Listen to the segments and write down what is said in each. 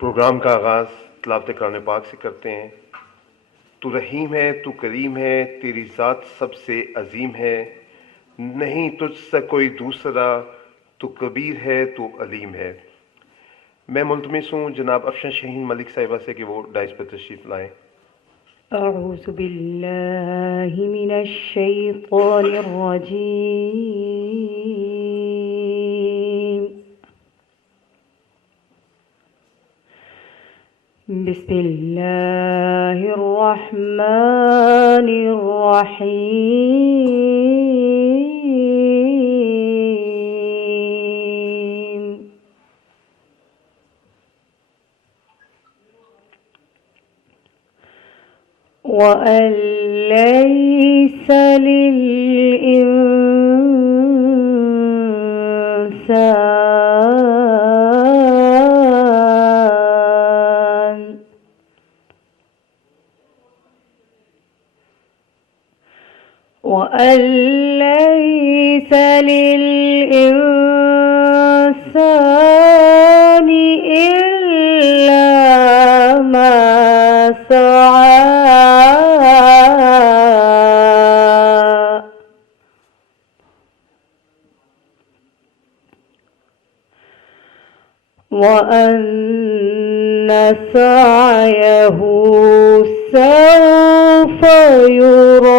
Programme का आगाज़ तिलावत कुरान पाक से करते हैं। तू रहीम है, तू करीम है, तेरी ज़ात सबसे अजीम है, नहीं तुझसे कोई दूसरा, तू कबीर है, तू अलीम है। मैं मुल्तमिस हूँ जनाब अफशन शहीन मलिक साहिबा से कि वो डाइस पर तशरीफ़ लाएँ। अऊज़ु बिल्लाहि मिनश शैतानिर रजीम। बिस्मिल्लाहिर रहमानिर रहीम। वअन लैस लिल-इंसान वअन लैस लिल-इंसानि इल्ला मा सआ वअन्न सअयहु सौफ युरा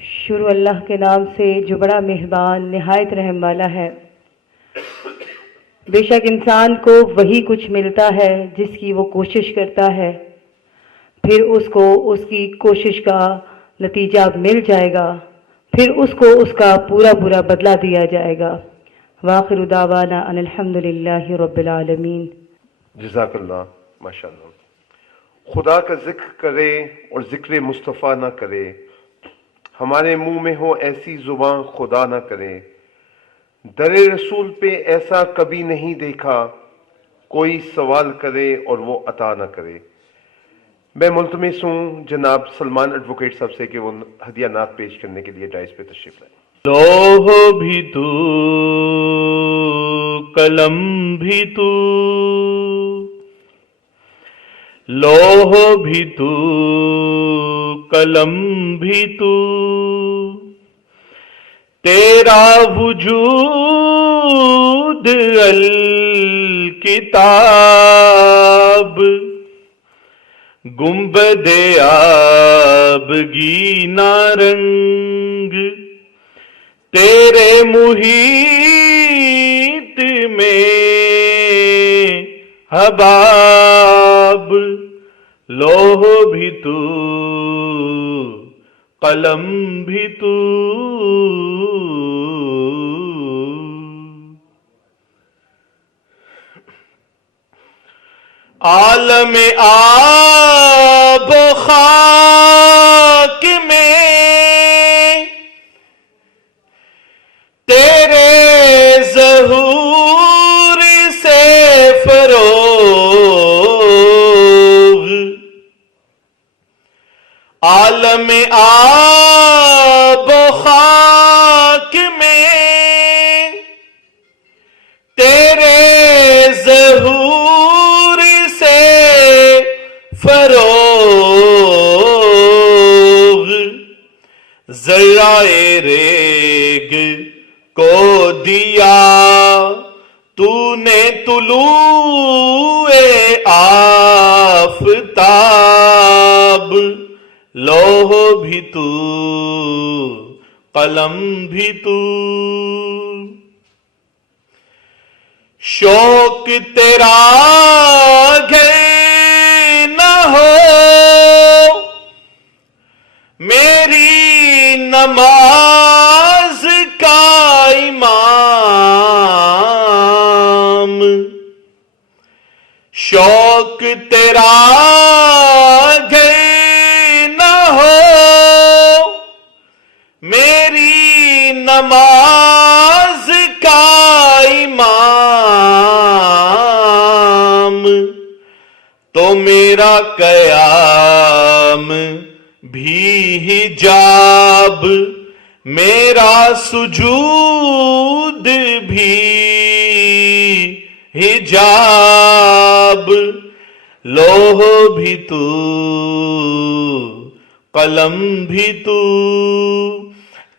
शुरू अल्लाह के नाम से जो बड़ा मेहरबान निहायत रहम वाला है। बेशक इंसान को वही कुछ मिलता है जिसकी वो कोशिश करता है, फिर उसको उसकी कोशिश का नतीजा मिल जाएगा, फिर उसको उसका पूरा पूरा बदला दिया जाएगा। वाखिरु दावाना अनिल हम्दुलिल्लाहि रब्बिल आलमीन। जज़ाकल्लाह, माशाअल्लाह। खुदा का जिक्र करे और जिक्र मुस्तफ़ा ना करे, हमारे मुंह में हो ऐसी जुबान खुदा ना करे। दरे रसूल पे ऐसा कभी नहीं देखा, कोई सवाल करे और वो अता ना करे। मैं मुल्तमिस हूँ जनाब सलमान एडवोकेट साहब से कि वो हदिया नात पेश करने के लिए डाइस पे तशरीफ लाएं। लौह भी तू, कलम भी तू, लौह भी तू, कलम भी तू, तेरा वजूद अल किताब, गुंबदे आबगी नारंग, तेरे मुहीत में हबाब। लौह भी तू, कलम भी तू, आलम आब खाक में तेरे ज़हूर से फरोग, आलम आब खाक में तेरे ज़हूर से फरोग, ज़राए रेग को दिया तूने तुलूए आफ़ताब। लौह भी तू, कलम भी तू। शौक तेरा घर न हो, मेरी नमाज का इमाम। शौक तेरा घर न हो, मेरी नमाज का इमाम। तो मेरा कयाम भी हिजाब, मेरा सुजूद भी हिजाब। लोह भी तू, कलम भी तू,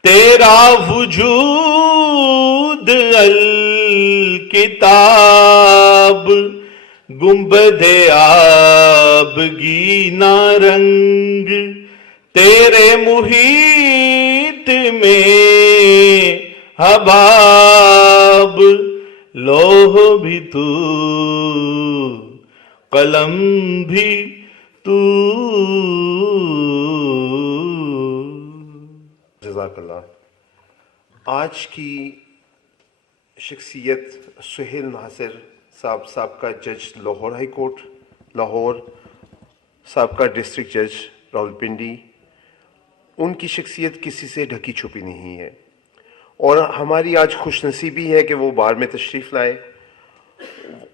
तेरा वजूद अल किताब। गुंबदे आबगी ना रंग, तेरे मुहीत में हबाब। लोह भी तू, कलम भी तू। जज़ाकल्लाह। आज की शख्सियत सुहेल नासिर साहब, साबका जज लाहौर हाई कोर्ट लाहौर, साबका डिस्ट्रिक्ट जज रावलपिंडी, उनकी शख्सियत किसी से ढकी छुपी नहीं है और हमारी आज खुशनसीबी है कि वो बार में तशरीफ़ लाए।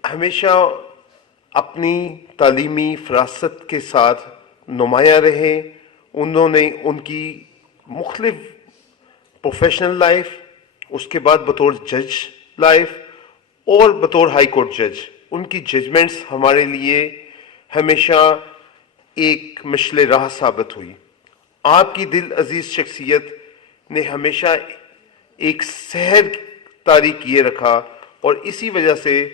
हमेशा अपनी तालीमी फरासत के साथ नुमायाँ रहे। उन्होंने उनकी मुख्तलिफ प्रोफेशनल लाइफ, उसके बाद बतौर जज लाइफ और बतौर हाई कोर्ट जज, उनकी जजमेंट्स हमारे लिए हमेशा एक मशले राह साबित हुई। आपकी दिल अजीज शख्सियत ने हमेशा एक सहर तारी किए रखा और इसी वजह से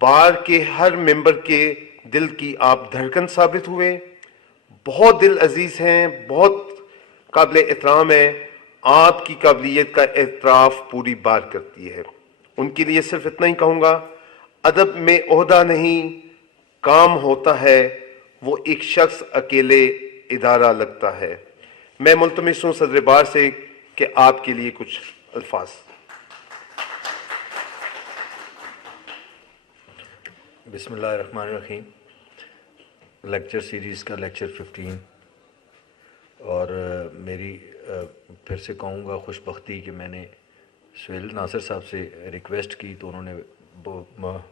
बार के हर मेंबर के दिल की आप धड़कन साबित हुए। बहुत दिल अजीज हैं, बहुत काबिल एहतराम है। आपकी काबिलियत का एतराफ़ पूरी बार करती है। उनके लिए सिर्फ इतना ही कहूँगा, अदब में ओहदा नहीं काम होता है, वो एक शख्स अकेले इदारा लगता है। मैं मुल्तमिस हूँ सदर बार से कि आपके लिए कुछ अल्फाज। बिस्मिल्लाहिर्रहमानिर्रहीम। लेक्चर सीरीज़ का लेक्चर 15 और मेरी फिर से कहूँगा खुशबख्ती कि मैंने सुहेल नासिर साहब से रिक्वेस्ट की तो उन्होंने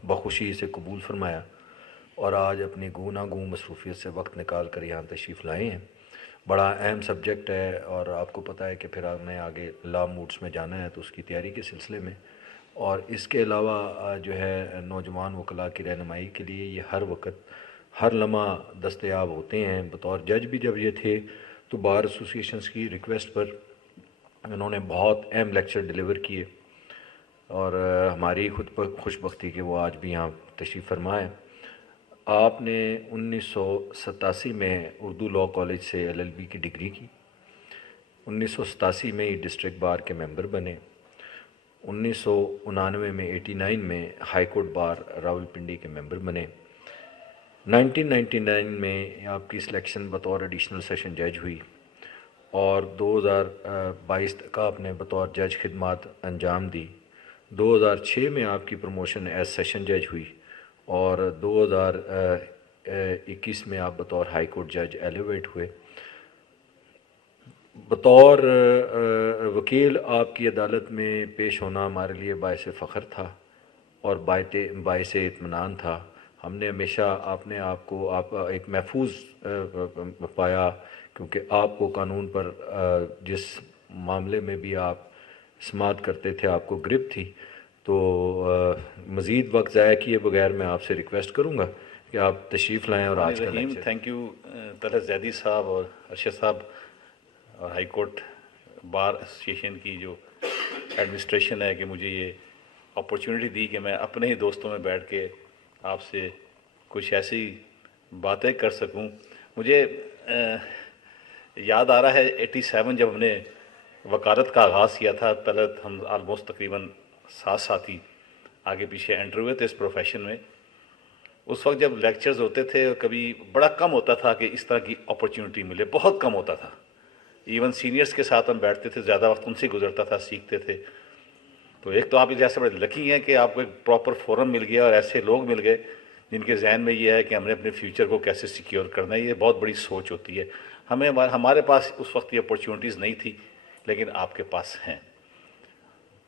बखुशी इसे कबूल फरमाया और आज अपनी गूनागू मसरूफियत से वक्त निकाल कर यहाँ तशरीफ़ लाए हैं। बड़ा अहम सब्जेक्ट है और आपको पता है कि फिर हमने आगे लॉ मूड्स में जाना है तो उसकी तैयारी के सिलसिले में, और इसके अलावा जो है नौजवान वकला की रहनुमाई के लिए ये हर वक्त हर लम्हा दस्तयाब होते हैं। बतौर जज भी जब ये थे तो बार एसोसिएशंस की रिक्वेस्ट पर उन्होंने बहुत अहम लेक्चर डिलीवर किए और हमारी खुद पर खुशबख्ती कि वो आज भी यहाँ तशरीफ़ फरमा है। आपने 1987 में उर्दू लॉ कॉलेज से LLB की डिग्री की। 1987 में ही डिस्ट्रिक्ट बार के मेंबर बने। 1999 में 89 में हाई कोर्ट बार रावलपिंडी के मेंबर बने। 1999 में आपकी सिलेक्शन बतौर एडिशनल सेशन जज हुई और 2022 तक आपने बतौर जज खिदमत अंजाम दी। 2006 में आपकी प्रमोशन एज सेशन जज हुई और 2021 में आप बतौर हाई कोर्ट जज एलिवेट हुए। बतौर वकील आपकी अदालत में पेश होना हमारे लिए बायसे फ़ख्र था और बायसे इत्मीनान था। हमने हमेशा आपने आपको आप एक महफूज पाया क्योंकि आपको कानून पर जिस मामले में भी आप समात करते थे आपको ग्रिप थी। तो मज़ीद वक्त ज़ाया किए बगैर मैं आपसे रिक्वेस्ट करूँगा कि आप तशरीफ़ लाएँ और आज का lecture. Thank you Talat Zaidi साहब और अरशद साहब और हाई कोर्ट बार एसोसिएशन की जो एडमिनिस्ट्रेशन है कि मुझे ये अपॉर्चुनिटी दी कि मैं अपने ही दोस्तों में बैठ के आपसे कुछ ऐसी बातें कर सकूं। मुझे याद आ रहा है 87 जब हमने वकालत का आगाज़ किया था, पहले हम आलमोस्ट तकरीबन 7 साथी आगे पीछे एंटर हुए थे इस प्रोफेशन में। उस वक्त जब लेक्चर्स होते थे कभी बड़ा कम होता था कि इस तरह की अपॉर्चुनिटी मिले, बहुत कम होता था। इवन सीनियर्स के साथ हम बैठते थे, ज़्यादा वक्त उनसे गुजरता था, सीखते थे। तो एक तो आप जैसे बड़े लकी हैं कि आपको एक प्रॉपर फोरम मिल गया और ऐसे लोग मिल गए जिनके जहन में ये है कि हमने अपने फ्यूचर को कैसे सिक्योर करना है। ये बहुत बड़ी सोच होती है। हमारे पास उस वक्त ये अपॉर्चुनिटीज़ नहीं थी, लेकिन आपके पास हैं।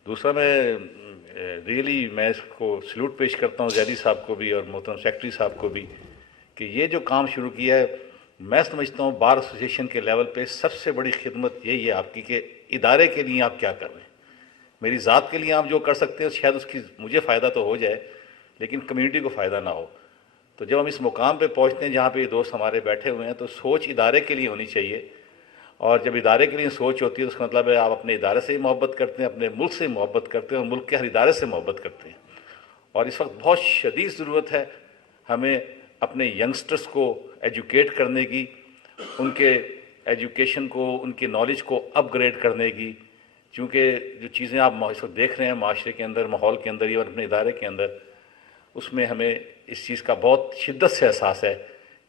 दूसरा, मैं इसको सल्यूट पेश करता हूँ जैदी साहब को भी और मोहतरम सेक्रेटरी साहब को भी कि ये जो काम शुरू किया है, मैं समझता हूँ बार एसोसिएशन के लेवल पे सबसे बड़ी खिदमत यही है आपकी कि इदारे के लिए आप क्या कर रहे हैं। मेरी ज़ात के लिए आप जो कर सकते हो शायद उसकी मुझे फ़ायदा तो हो जाए, लेकिन कम्युनिटी को फ़ायदा ना हो। तो जब हम इस मुकाम पे पहुँचते हैं जहाँ पे ये दोस्त हमारे बैठे हुए हैं, तो सोच इदारे के लिए होनी चाहिए। और जब इदारे के लिए सोच होती है तो उसका मतलब है आप अपने इदारे से ही मोहब्बत करते हैं, अपने मुल्क से मोहब्बत करते हैं और मुल्क के हर इदारे से मोहब्बत करते हैं। और इस वक्त बहुत शदीद ज़रूरत है हमें अपने यंगस्टर्स को एजुकेट करने की, उनके एजुकेशन को, उनकी नॉलेज को अपग्रेड करने की। क्योंकि जो चीज़ें आप इस वक्त देख रहे हैं माशरे के अंदर, माहौल के अंदर या अपने इदारे के अंदर, उसमें हमें इस चीज़ का बहुत शिद्दत से एहसास है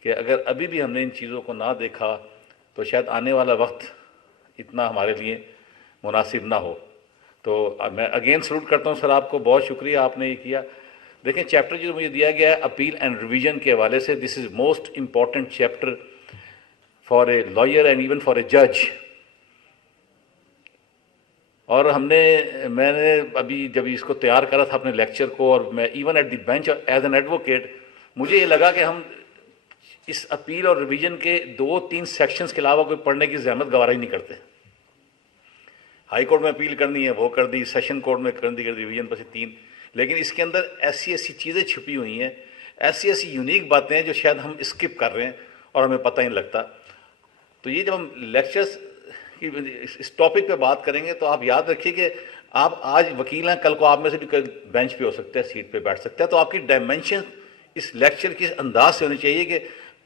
कि अगर अभी भी हमने इन चीज़ों को ना देखा तो शायद आने वाला वक्त इतना हमारे लिए मुनासिब ना हो। तो मैं अगेन सल्यूट करता हूँ सर, आपको बहुत शुक्रिया, आपने ये किया। देखें, चैप्टर जो मुझे दिया गया है अपील एंड रिवीजन के हवाले से, this is most important chapter for a lawyer and even for a जज। और मैंने अभी जब इसको तैयार करा था अपने लेक्चर को, और मैं even at the bench as an advocate, मुझे ये लगा कि हम इस अपील और रिवीजन के 2-3 सेक्शंस के अलावा कोई पढ़ने की जहमत गवारा ही नहीं करते। हाई कोर्ट में अपील करनी है, वो कर दी, सेशन कोर्ट में कर दी रिवीजन बस 3। लेकिन इसके अंदर ऐसी चीज़ें छुपी हुई हैं, ऐसी यूनिक बातें हैं जो शायद हम स्किप कर रहे हैं और हमें पता ही नहीं लगता। तो ये जब हम लेक्चर्स की इस टॉपिक पे बात करेंगे तो आप याद रखिए कि आप आज वकील हैं, कल को आप में से भी कल बेंच पे हो सकते हैं, सीट पे बैठ सकते हैं। तो आपकी डायमेंशन इस लेक्चर के अंदाज से होनी चाहिए कि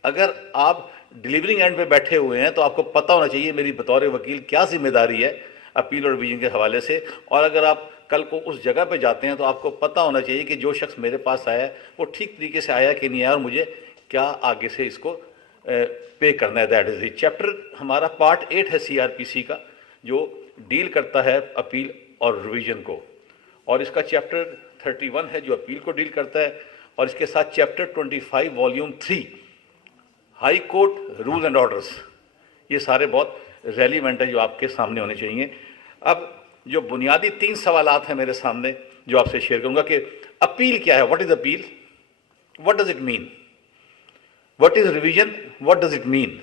अगर आप डिलीवरिंग एंड पे बैठे हुए हैं तो आपको पता होना चाहिए मेरी बतौर वकील क्या जिम्मेदारी है अपील और रिवीजन के हवाले से। और अगर आप कल को उस जगह पे जाते हैं तो आपको पता होना चाहिए कि जो शख्स मेरे पास आया है वो ठीक तरीके से आया कि नहीं आया और मुझे क्या आगे से इसको पे करना है। दैट इज चैप्टर हमारा पार्ट 8 है CRPC का, जो डील करता है अपील और रिवीजन को। और इसका चैप्टर 31 है जो अपील को डील करता है, और इसके साथ chapter 25 volume 3 high court rules and orders. ये सारे बहुत रेलिवेंट है जो आपके सामने होने चाहिए। अब जो बुनियादी 3 सवालात हैं मेरे सामने जो आपसे शेयर करूंगा कि अपील क्या है, what is appeal, what does it mean, what is revision, what does it mean,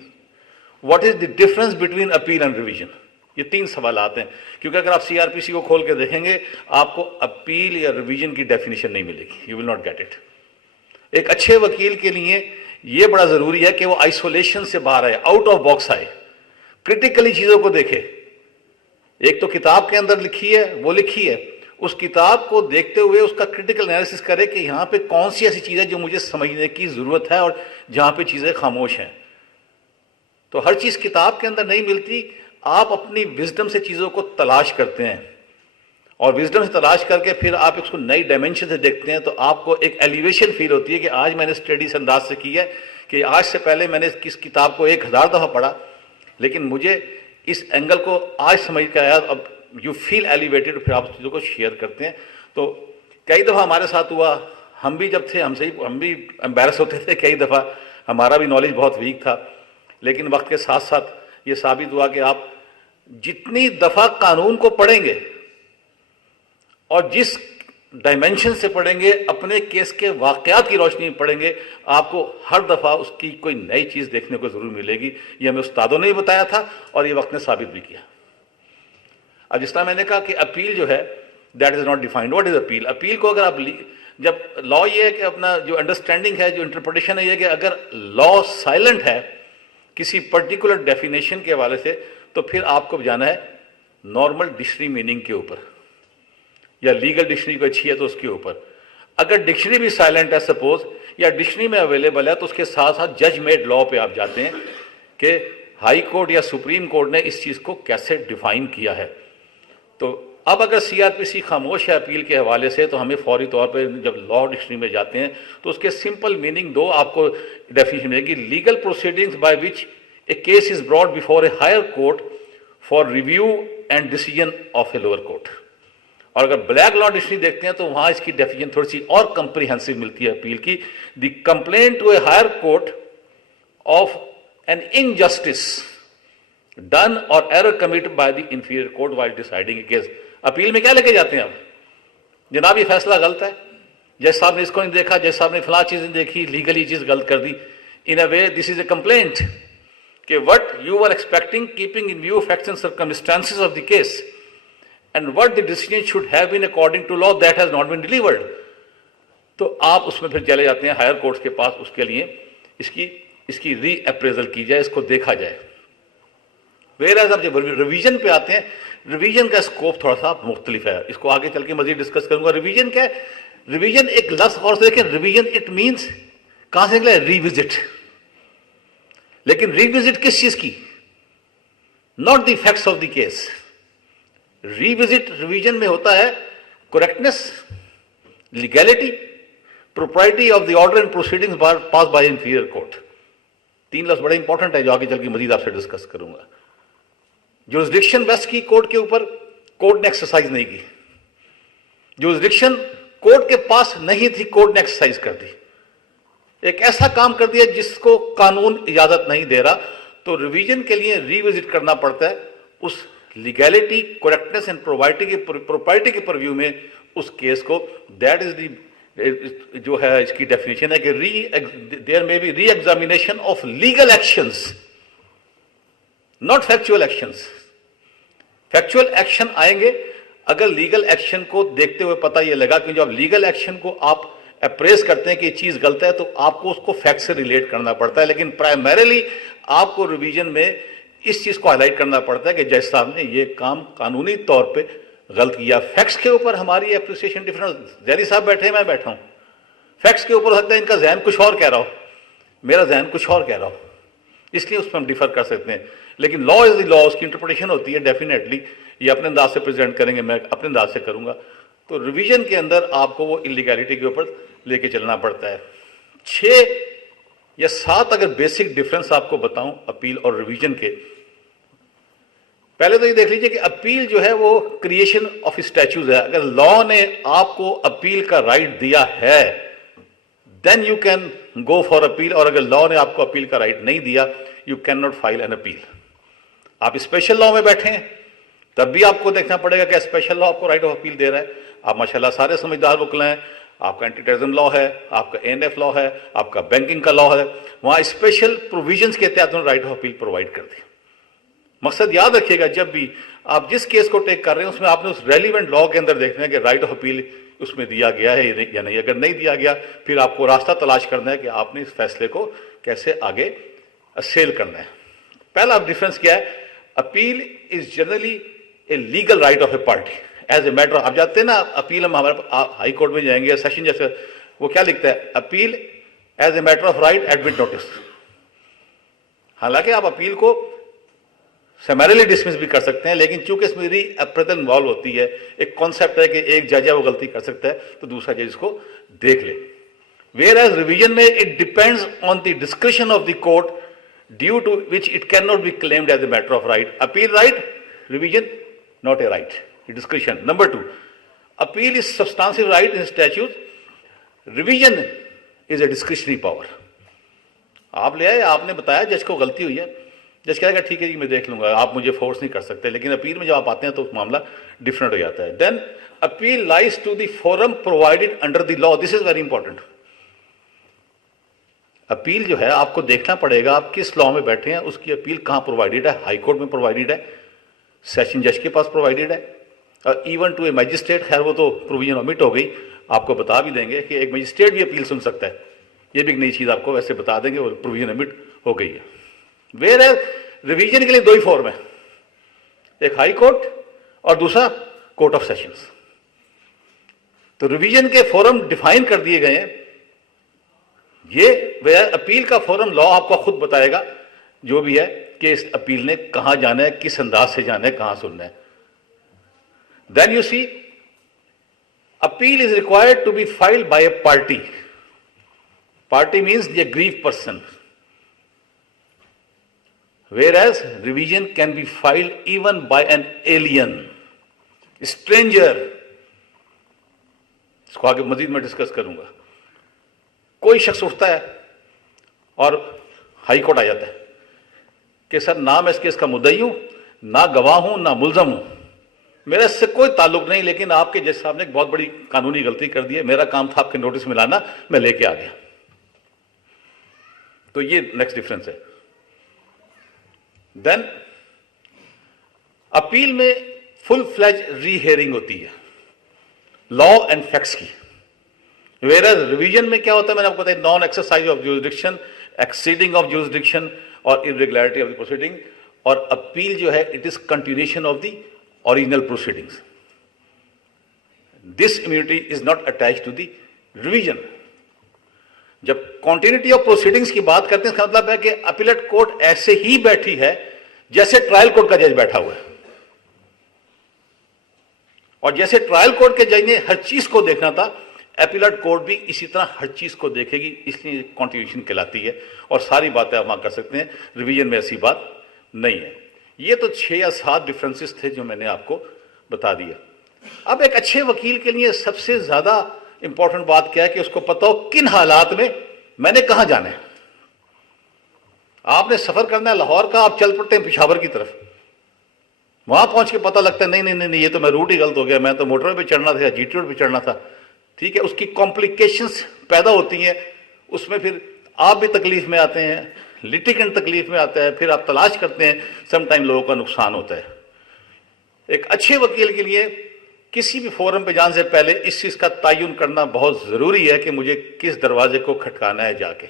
what is the difference between appeal and revision. ये 3 सवालात हैं, क्योंकि अगर आप CRPC को खोल के देखेंगे आपको अपील या रिवीजन की डेफिनेशन नहीं मिलेगी, you will not get it. एक अच्छे वकील के लिए यह बड़ा जरूरी है कि वो आइसोलेशन से बाहर आए, आउट ऑफ बॉक्स आए, क्रिटिकली चीजों को देखे। एक तो किताब के अंदर लिखी है, वो लिखी है, उस किताब को देखते हुए उसका क्रिटिकल एनालिसिस करे कि यहां पे कौन सी ऐसी चीज है जो मुझे समझने की जरूरत है और जहां पे चीजें खामोश हैं। तो हर चीज किताब के अंदर नहीं मिलती, आप अपनी विजडम से चीजों को तलाश करते हैं, और विजडम से तलाश करके फिर आप इसको नई डायमेंशन से देखते हैं। तो आपको एक एलिवेशन फील होती है कि आज मैंने स्टडी इस अंदाज से की है कि आज से पहले मैंने किस किताब को 1000 दफा पढ़ा, लेकिन मुझे इस एंगल को आज समझ के आया। अब यू फील एलिवेटेड, फिर आप चीज़ों को शेयर करते हैं। तो कई दफ़ा हमारे साथ हुआ, हम भी जब थे हम भी एम्बेरस होते थे, कई दफ़ा हमारा भी नॉलेज बहुत वीक था, लेकिन वक्त के साथ साथ ये साबित हुआ कि आप जितनी दफ़ा कानून को पढ़ेंगे और जिस डायमेंशन से पढ़ेंगे, अपने केस के वाकयात की रोशनी में पढ़ेंगे, आपको हर दफ़ा उसकी कोई नई चीज़ देखने को ज़रूर मिलेगी। ये हमें उस्तादों ने भी बताया था और ये वक्त ने साबित भी किया। अब जिस तरह मैंने कहा कि अपील जो है that is not defined, what is appeal. Appeal को अगर आप जब लॉ ये है कि अपना जो अंडरस्टैंडिंग है, जो इंटरप्रिटेशन है, ये कि अगर लॉ साइलेंट है किसी पर्टिकुलर डेफिनेशन के हवाले से, तो फिर आपको जाना है नॉर्मल डिक्शनरी मीनिंग के ऊपर, या लीगल डिक्शनरी कोई अच्छी है तो उसके ऊपर। अगर डिक्शनरी भी साइलेंट है सपोज, या डिक्शनरी में अवेलेबल है, तो उसके साथ साथ जज मेड लॉ पे आप जाते हैं कि हाई कोर्ट या सुप्रीम कोर्ट ने इस चीज़ को कैसे डिफाइन किया है। तो अब अगर सीआरपीसी खामोश है अपील के हवाले से, तो हमें फौरी तौर पे जब लॉ डिक्शनरी में जाते हैं तो उसके सिंपल मीनिंग दो आपको डेफिनेशन मिलेगी। Legal proceedings by which a case is brought before a higher court for review and decision of a lower court. और अगर ब्लैक लॉ डिक्शनरी देखते हैं तो वहां इसकी डेफिनेशन थोड़ी सी और कंप्रीहेंसिव मिलती है अपील की। The complaint to a higher court of an injustice done और error committed by the inferior court while deciding a case. Appeal में क्या लेके जाते हैं आप, जनाब ये फैसला गलत है, जज साहब ने इसको नहीं देखा, जज साहब ने फला चीज नहीं देखी, लीगली चीज गलत कर दी। In a way this is a complaint कि what you are expecting keeping in view facts and circumstances of the case and what the decision should have been according to law that has not been delivered. तो आप उसमें फिर चले जाते हैं higher courts के पास, उसके लिए इसकी री अप्रेजल की जाए, इसको देखा जाए। वेर एज आप जब रिवीजन पे आते हैं, रिवीजन का स्कोप थोड़ा सा मुख्तलिफ है, इसको आगे चल के मजीद डिस्कस करूंगा। रिवीजन क्या है? रिवीजन एक लफ्ज और से देखें, रिवीजन इट मीन्स कहां से निकला है? रीविजिट। लेकिन रीविजिट किस चीज की? Not the facts of the case. Revisit revision में होता है correctness, legality, propriety of the order and proceedings pass by inferior court. तीन लफ्ज बड़े इंपॉर्टेंट है जो आगे चल के मजीद आपसे डिस्कस करूंगा। जुरिसडिक्शन वेस्ट की कोर्ट के ऊपर, कोर्ट ने एक्सरसाइज नहीं की। जुरिसडिक्शन कोर्ट के पास नहीं थी, कोर्ट ने एक्सरसाइज कर दी। एक ऐसा काम कर दिया जिसको कानून इजाजत नहीं दे रहा, तो रिवीजन के लिए रीविजिट करना पड़ता है उस लीगैलिटी, करेक्टनेस एंड प्रोप्राइटी के परव्यू में उस केस को। दैट इज दी जो है इसकी डेफिनेशन है कि there may be re examination of legal actions, not factual actions. Factual action आएंगे अगर लीगल एक्शन को देखते हुए पता यह लगा कि जब लीगल एक्शन को आप अप्रेस करते हैं कि चीज गलत है, तो आपको उसको फैक्ट से रिलेट करना पड़ता है। लेकिन प्राइमरीली आपको रिवीजन में इस चीज को हाईलाइट करना पड़ता है कि जज साहब ने ये काम कानूनी तौर पे गलत किया। फैक्ट्स के ऊपर हमारी एप्रिसिएशन डिफरेंस, जैदी साहब बैठे, मैं बैठा हूं, फैक्ट्स के ऊपर हो सकता है इनका जहन कुछ और कह रहा हो, मेरा जहन कुछ और कह रहा हो, इसलिए उस पर हम डिफर कर सकते हैं। लेकिन लॉ इज द लॉ, उसकी इंटरप्रिटेशन होती है। डेफिनेटली ये अपने अंदाज से प्रेजेंट करेंगे, मैं अपने अंदाज से करूंगा। तो रिवीजन के अंदर आपको वो इलीगैलिटी के ऊपर लेके चलना पड़ता है। 6 या 7 अगर बेसिक डिफरेंस आपको बताऊं अपील और रिवीजन के, पहले तो ये देख लीजिए कि अपील जो है वो क्रिएशन ऑफ स्टैच्यूज है। अगर लॉ ने आपको अपील का राइट दिया है then you can go for appeal, और अगर लॉ ने आपको अपील का राइट नहीं दिया you can not file an appeal. आप स्पेशल लॉ में बैठे हैं तब भी आपको देखना पड़ेगा कि स्पेशल लॉ आपको राइट ऑफ अपील दे रहा है। आप माशाल्लाह सारे समझदार वकील हैं, आपका एंटी टेररिज्म लॉ है, आपका एएनएफ लॉ है, आपका बैंकिंग का लॉ है, वहां स्पेशल प्रोविजंस के तहत राइट ऑफ अपील प्रोवाइड कर दी। मकसद याद रखिएगा, जब भी आप जिस केस को टेक कर रहे हैं उसमें आपने उस रेलिवेंट लॉ के अंदर देखना है कि राइट ऑफ अपील उसमें दिया गया है या नहीं। अगर नहीं दिया गया फिर आपको रास्ता तलाश करना है कि आपने इस फैसले को कैसे आगे असेल करना है। पहला डिफरेंस क्या है? Appeal is generally a legal right of a party as a matter. आप जाते हैं ना अपील, हम हमारे हाई कोर्ट में जाएंगे या सेशन जैसे, वो क्या लिखता है? Appeal as a matter of right admit notice. हालांकि आप अपील को समरली डिसमिस भी कर सकते हैं, लेकिन चूंकि इसमें री अप्रेजल इन्वॉल्व होती है, एक कॉन्सेप्ट है कि एक जज है वो गलती कर सकता है तो दूसरा जज इसको देख ले। वेयर एज रिवीजन में it depends on the description of the court due to which it can not be claimed as a matter of right. Appeal right, revision not a right, description. Number 2, appeal is substantial right in statute, revision is a discretionary power. आप ले आए, आपने बताया जज को गलती हुई है, जज कहेगा ठीक है जी मैं देख लूंगा, आप मुझे फोर्स नहीं कर सकते। लेकिन अपील में जब आप आते हैं तो मामला डिफरेंट हो जाता है। Then appeal lies to the forum provided under the law. This is very important. Appeal जो है आपको देखना पड़ेगा आप किस लॉ में बैठे हैं, उसकी अपील कहां प्रोवाइडेड है। हाई कोर्ट में प्रोवाइडेड है, सेशन जज के पास प्रोवाइडेड है, और इवन टू ए मजिस्ट्रेट। खैर वो तो प्रोविजन ओमिट हो गई, आपको बता भी देंगे कि एक मजिस्ट्रेट भी अपील सुन सकता है। ये भी एक नई चीज आपको वैसे बता देंगे, वो प्रोविजन ओमिट हो गई है। वेयर है रिवीजन के लिए 2 ही फॉर्म है, एक हाई कोर्ट और दूसरा कोर्ट ऑफ सेशंस। तो रिवीजन के फोरम डिफाइन कर दिए गए हैं। ये अपील का फोरम लॉ आपको खुद बताएगा जो भी है, कि इस अपील ने कहां जाना है, किस अंदाज से जाना है, कहां सुनना है. Then you see, appeal is required to be filed by a party. Party means the aggrieved person. Whereas revision can be filed even by an alien, stranger. इसको आगे मजीद मैं डिस्कस करूंगा. कोई शख्स उठता है और हाई कोर्ट आ जाता है कि सर ना मैं इस केस का मुद्दई हूं, ना गवाह हूं, ना मुलजम हूं, मेरा इससे कोई ताल्लुक नहीं, लेकिन आपके जज साहब ने एक बहुत बड़ी कानूनी गलती कर दी है, मेरा काम था आपके नोटिस में लाना, मैं लेके आ गया. तो ये नेक्स्ट डिफरेंस है. देन अपील में फुल फ्लैज रीहियरिंग होती है लॉ एंड फैक्ट्स की. वेयर रिवीजन में क्या होता है, मैंने आपको बताया, non exercise of jurisdiction, exceeding of jurisdiction और इरेगुलरिटी ऑफ द प्रोसीडिंग. और अपील जो है it is continuation of the original proceedings. This immunity is not attached to the revision. जब continuity of proceedings की बात करते हैं, इसका मतलब है कि अपीलेट कोर्ट ऐसे ही बैठी है जैसे ट्रायल कोर्ट का जज बैठा हुआ है, और जैसे ट्रायल कोर्ट के जज ने हर चीज को देखना था, अपीलेट कोर्ट भी इसी तरह हर चीज को देखेगी, इसलिए कॉन्टिन्यूशन कहलाती है. और सारी बातें आप वहां कर सकते हैं, रिवीजन में ऐसी बात नहीं है. ये तो 6 या 7 डिफरेंसेस थे जो मैंने आपको बता दिया. अब एक अच्छे वकील के लिए सबसे ज्यादा इंपॉर्टेंट बात क्या है कि उसको पता हो किन हालात में मैंने कहां जाना है. आपने सफर करना है लाहौर का, आप चल पड़ते हैं पेशावर की तरफ, वहां पहुंच के पता लगता है नहीं नहीं नहीं, नहीं ये तो मैं रूट ही गलत हो गया, मैं तो मोटरवे पे चढ़ना था, जीटी रोड पे चढ़ना था. ठीक है, उसकी कॉम्प्लिकेशंस पैदा होती हैं, उसमें फिर आप भी तकलीफ में आते हैं, लिटिगेंट तकलीफ में आता है, फिर आप तलाश करते हैं, समटाइम लोगों का नुकसान होता है. एक अच्छे वकील के लिए किसी भी फोरम पे जाने से पहले इस चीज का तयन करना बहुत जरूरी है कि मुझे किस दरवाजे को खटकाना है जाके.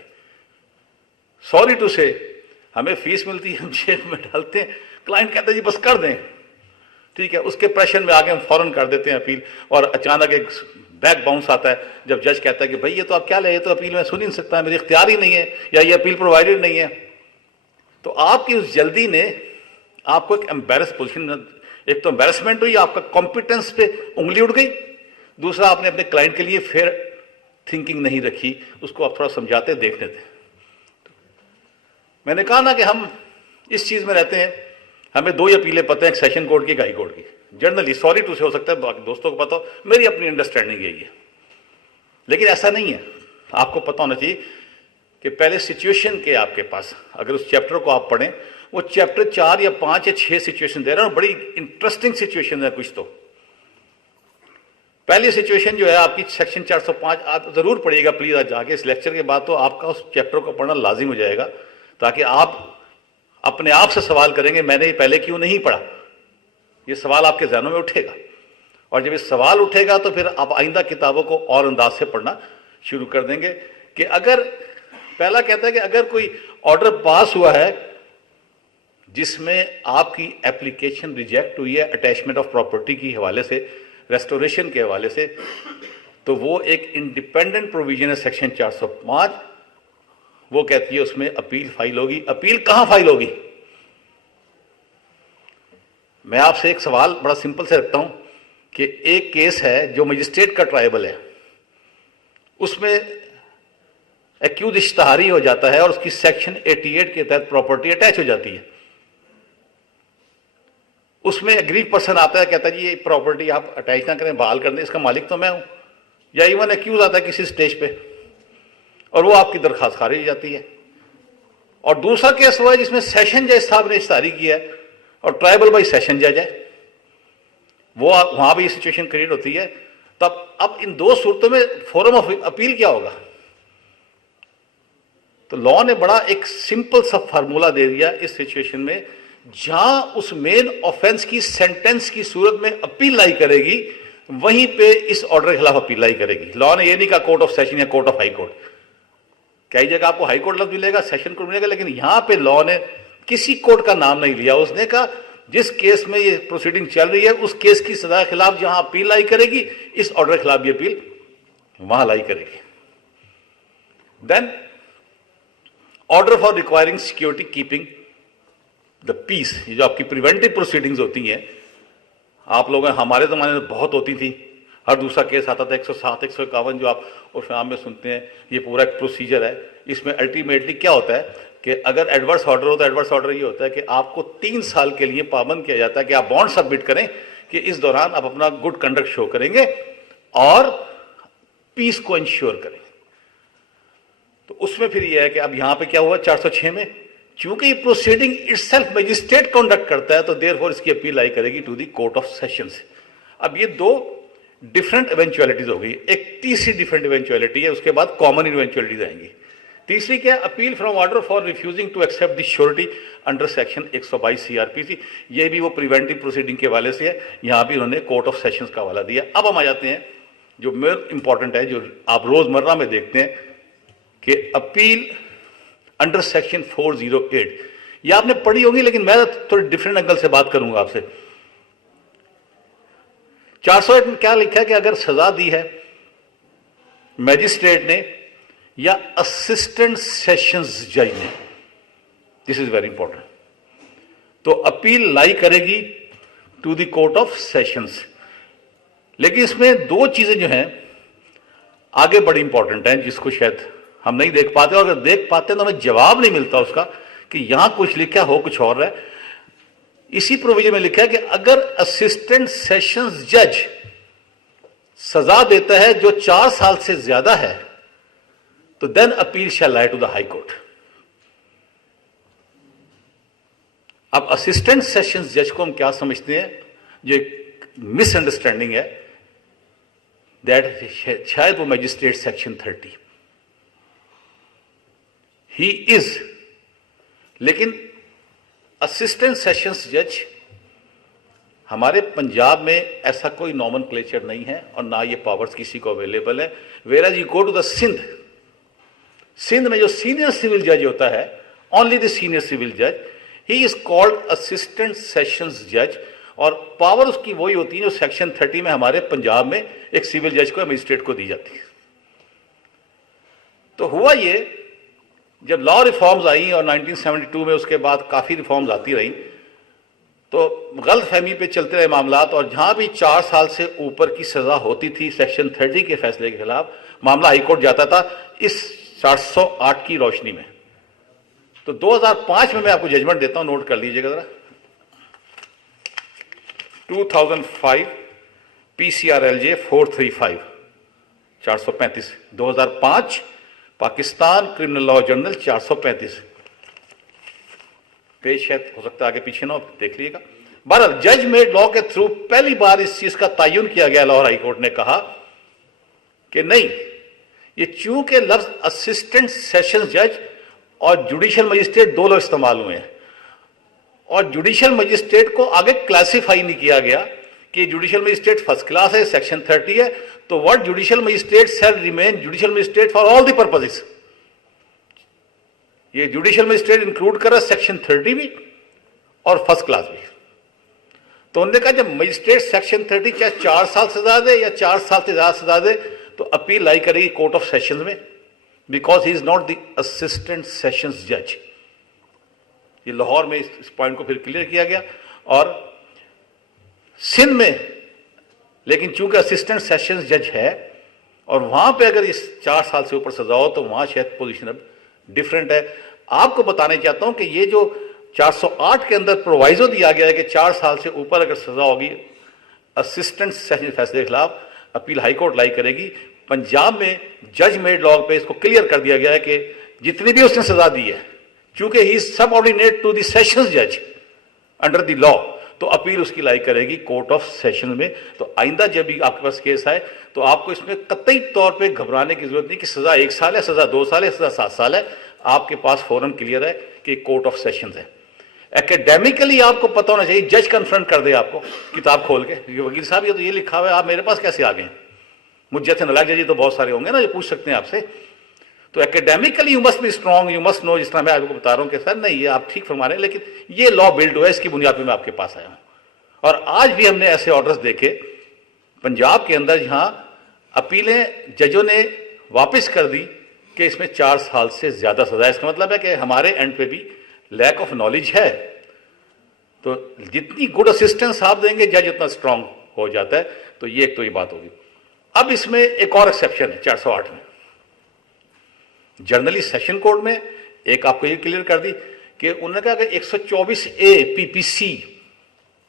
सॉरी टू से, हमें फीस मिलती है, हम जेब में डालते हैं, क्लाइंट कहता है जी बस कर दें, ठीक है, उसके प्रेशर में आगे हम फौरन कर देते हैं अपील, और अचानक एक बैक बाउंस आता है जब जज कहता है कि भाई ये तो आप क्या ले, ये तो अपील में सुन ही नहीं सकता, मेरी इख्तियार ही नहीं है, या ये अपील प्रोवाइडेड नहीं है. तो आपकी उस जल्दी ने आपको एक एम्बेरस पोजीशन, एक तो एम्बेरसमेंट हुई, आपका कॉम्पिटेंस पे उंगली उठ गई, दूसरा आपने अपने क्लाइंट के लिए फेयर थिंकिंग नहीं रखी, उसको आप थोड़ा समझाते देखने थे. मैंने कहा ना कि हम इस चीज में रहते हैं, हमें 2 ही अपीलें पता है, एक सेशन कोर्ट की, एक हाई कोर्ट की. जनरली सॉरी टू से हो सकता है बाकी दोस्तों को पता हो, मेरी अपनी अंडरस्टैंडिंग यही है, लेकिन ऐसा नहीं है. आपको पता होना चाहिए कि पहले सिचुएशन के आपके पास, अगर उस चैप्टर को आप पढ़ें, वो चैप्टर 4 या 5 या 6 सिचुएशन दे रहा है, बड़ी इंटरेस्टिंग सिचुएशन है कुछ. तो पहली सिचुएशन जो है आपकी सेक्शन 405, आप जरूर पढ़िएगा प्लीज आज जाके इस लेक्चर के बाद, तो आपका उस चैप्टर को पढ़ना लाजिम हो जाएगा, ताकि आप अपने आप से सवाल करेंगे मैंने ये पहले क्यों नहीं पढ़ा. ये सवाल आपके जहनों में उठेगा, और जब ये सवाल उठेगा तो फिर आप आइंदा किताबों को और अंदाज से पढ़ना शुरू कर देंगे. कि अगर पहला कहता है कि अगर कोई ऑर्डर पास हुआ है जिसमें आपकी एप्लीकेशन रिजेक्ट हुई है अटैचमेंट ऑफ प्रॉपर्टी के हवाले से, रेस्टोरेशन के हवाले से, तो वो एक इंडिपेंडेंट प्रोविजन है सेक्शन 405, वो कहती है उसमें अपील फाइल होगी. अपील कहां फाइल होगी? मैं आपसे एक सवाल बड़ा सिंपल से रखता हूं कि एक केस है जो मजिस्ट्रेट का ट्राइबल है, उसमें एक्यूज इश्तहारी हो जाता है और उसकी सेक्शन 88 के तहत प्रॉपर्टी अटैच हो जाती है. उसमें एग्रीड पर्सन आता है, कहता है जी ये प्रॉपर्टी आप अटैच ना करें, बहाल कर दें, इसका मालिक तो मैं हूं. या इवन एक्यूज आता है किसी स्टेज पे और वो आपकी दरखास्त खारिज हो जाती है. और दूसरा केस हुआ है जिसमें सेशन जज साहब ने इश्तहारी किया है और ट्राइबल भाई सेशन जज है, वो वहां भी सिचुएशन क्रिएट होती है. तब अब इन 2 सूरतों में फोरम ऑफ अपील क्या होगा? तो लॉ ने बड़ा एक सिंपल सा फार्मूला दे दिया इस सिचुएशन में, जहां उस मेन ऑफेंस की सेंटेंस की सूरत में अपील लाई करेगी, वहीं पे इस ऑर्डर के खिलाफ अपील लाई करेगी. लॉ ने ये नहीं कहा कोर्ट ऑफ सेशन या कोर्ट ऑफ हाई कोर्ट. कई जगह आपको हाई कोर्ट लफ्ज मिलेगा, सेशन कोर्ट मिलेगा, लेकिन यहां पे लॉ ने किसी कोर्ट का नाम नहीं लिया. उसने कहा जिस केस में ये प्रोसीडिंग चल रही है उस केस की सजा के खिलाफ जहां अपील लाई करेगी, इस ऑर्डर के खिलाफ ये अपील वहां लाई करेगी. Then order for requiring security keeping the peace, ये जो आपकी प्रिवेंटिव प्रोसीडिंग्स होती हैं, आप लोगों हमारे ज़माने में बहुत होती थी, हर दूसरा केस आता था 107, 151 जो आप उस नाम में सुनते हैं, ये पूरा एक प्रोसीजर है। इसमें अल्टीमेटली क्या होता है कि अगर एडवर्स ऑर्डर हो तो एडवर्स ऑर्डर ये होता है कि आपको 3 साल के लिए पाबंद किया जाता है कि आप बॉन्ड सबमिट करें कि इस दौरान आप अपना गुड कंडक्ट शो करेंगे और पीस को इंश्योर करें। तो उसमें फिर यह है कि अब यहां पे क्या हुआ 406 में, चूंकि प्रोसीडिंग इटसेल्फ मजिस्ट्रेट कंडक्ट करता है तो देयरफॉर इसकी अपील आई करेगी to the court of sessions. अब ये 2 डिफरेंट इवेंचुअलिटीज हो गई, एक तीसरी डिफरेंट इवेंचुअलिटी है, उसके बाद कॉमन इवेंचुअलिटीज आएंगी। तीसरी क्या, appeal from order for refusing to accept the surety under section 122 CrPC. ये भी वो प्रिवेंटिव प्रोसीडिंग के हवाले से है, यहां भी उन्होंने कोर्ट ऑफ सेशंस का हवाला दिया। अब हम आ जाते हैं जो मेन इंपॉर्टेंट है, जो आप रोजमर्रा में देखते हैं कि अपील अंडर सेक्शन 408, ये आपने पढ़ी होगी लेकिन मैं थोड़ी डिफरेंट एंगल से बात करूंगा आपसे। 408 में क्या लिखा है कि अगर सजा दी है मैजिस्ट्रेट ने या असिस्टेंट सेशंस जज ने, दिस इज वेरी इंपॉर्टेंट, तो अपील लाई करेगी to the court of sessions. लेकिन इसमें 2 चीजें जो हैं आगे बड़ी इंपॉर्टेंट हैं, जिसको शायद हम नहीं देख पाते, और अगर देख पाते तो हमें जवाब नहीं मिलता उसका कि यहां कुछ लिखा हो कुछ और है। इसी प्रोविजन में लिखा है कि अगर असिस्टेंट सेशंस जज सजा देता है जो 4 साल से ज्यादा है तो then appeal shall lie to the high court. अब असिस्टेंट सेशंस जज को हम क्या समझते हैं, जो एक मिसअंडरस्टैंडिंग है दैट शायद वो मैजिस्ट्रेट सेक्शन 30 ही इज, लेकिन असिस्टेंट सेशंस जज हमारे पंजाब में ऐसा कोई नॉमेनक्लेचर नहीं है और ना ये पावर्स किसी को अवेलेबल है। Where you go to the Sindh में जो सीनियर सिविल जज होता है, ओनली द सीनियर सिविल जज, he is called assistant sessions जज, और पावर उसकी वही होती है जो सेक्शन 30 में हमारे पंजाब में एक सिविल जज को मजिस्ट्रेट को दी जाती है। तो हुआ ये, जब लॉ रिफॉर्म्स आई और 1972 में उसके बाद काफी रिफॉर्म्स आती रही तो गलत फहमी पे चलते रहे मामलात, और जहां भी 4 साल से ऊपर की सजा होती थी सेक्शन 30 के फैसले के खिलाफ, मामला हाईकोर्ट जाता था इस 408 की रोशनी में। तो 2005 में मैं आपको जजमेंट देता हूं, नोट कर लीजिएगा जरा। 2005 PCRLJ 435 435 2005 Pakistan criminal law journal 435 page है, हो सकता है आगे पीछे ना हो, देख लीजिएगा। बहरहाल जज मेड लॉ के थ्रू पहली बार इस चीज का तयन किया गया, लाहौर हाईकोर्ट ने कहा कि नहीं, ये चूंकि लफ्ज असिस्टेंट सेशंस जज और जुडिशियल मजिस्ट्रेट 2 लफ्ज इस्तेमाल हुए हैं और जुडिशियल मजिस्ट्रेट को आगे क्लासिफाई नहीं किया गया कि जुडिशियल मजिस्ट्रेट फर्स्ट क्लास है, सेक्शन 30 है, तो what judicial magistrate shall remain judicial magistrate for all the purposes. ये जुडिशियल मजिस्ट्रेट इंक्लूड कर रहा है सेक्शन 30 भी और फर्स्ट क्लास भी। तो उन्होंने कहा जब मजिस्ट्रेट सेक्शन 30 चाहे 4 साल सजा दे या 4 साल से ज्यादा सजा दे तो अपील लाई करेगी कोर्ट ऑफ सेशंस में, because he is not the assistant sessions जज। ये लाहौर में इस पॉइंट को फिर क्लियर किया गया। और सिंध में लेकिन चूंकि असिस्टेंट सेशंस जज है और वहां पे अगर इस 4 साल से ऊपर सजा हो तो वहां शायद पोजीशन अब डिफरेंट है। आपको बताने चाहता हूं कि ये जो 408 के अंदर प्रोवाइजो दिया गया है कि 4 साल से ऊपर अगर सजा होगी असिस्टेंट सेशन फैसले के खिलाफ अपील हाईकोर्ट लाई करेगी। पंजाब में जज मेड लॉ पे इसको क्लियर कर दिया गया है कि जितनी भी उसने सजा दी है, चूंकि he is subordinate to the sessions जज अंडर द लॉ, तो अपील उसकी लाई करेगी कोर्ट ऑफ सेशन में। तो आइंदा जब भी आपके पास केस आए तो आपको इसमें कतई तौर पे घबराने की जरूरत नहीं कि सजा 1 साल है, सजा 2 साल है, सजा 7 साल है। आपके पास फौरन क्लियर है कि कोर्ट ऑफ सेशन है। एकेडमिकली आपको पता होना चाहिए, जज कन्फ्रंट कर दे आपको किताब खोल के, वकील साहब ये तो ये लिखा हुआ है, आप मेरे पास कैसे आ गए? मुझ जैसे नालायक जज तो बहुत सारे होंगे ना जो पूछ सकते हैं आपसे। तो academically you must be strong, you must no, जिस तरह मैं आपको बता रहा हूं कि सर नहीं ये आप ठीक फरमा रहे हैं, लेकिन ये लॉ बिल्ड हुआ है, इसकी बुनियाद पर मैं आपके पास आया हूं। और आज भी हमने ऐसे ऑर्डर्स देखे पंजाब के अंदर जहां अपीलें जजों ने वापस कर दी कि इसमें 4 साल से ज्यादा सजा है। इसका मतलब है कि हमारे एंड पे भी लैक ऑफ नॉलेज है तो जितनी गुड असिस्टेंस आप देंगे जज उतना स्ट्रांग हो जाता है। तो ये एक तो ये बात होगी। अब इसमें एक और एक्सेप्शन है 408 में। जनरली सेशन कोड में एक आपको ये क्लियर कर दी कि उन्होंने कहा कि 124A PPC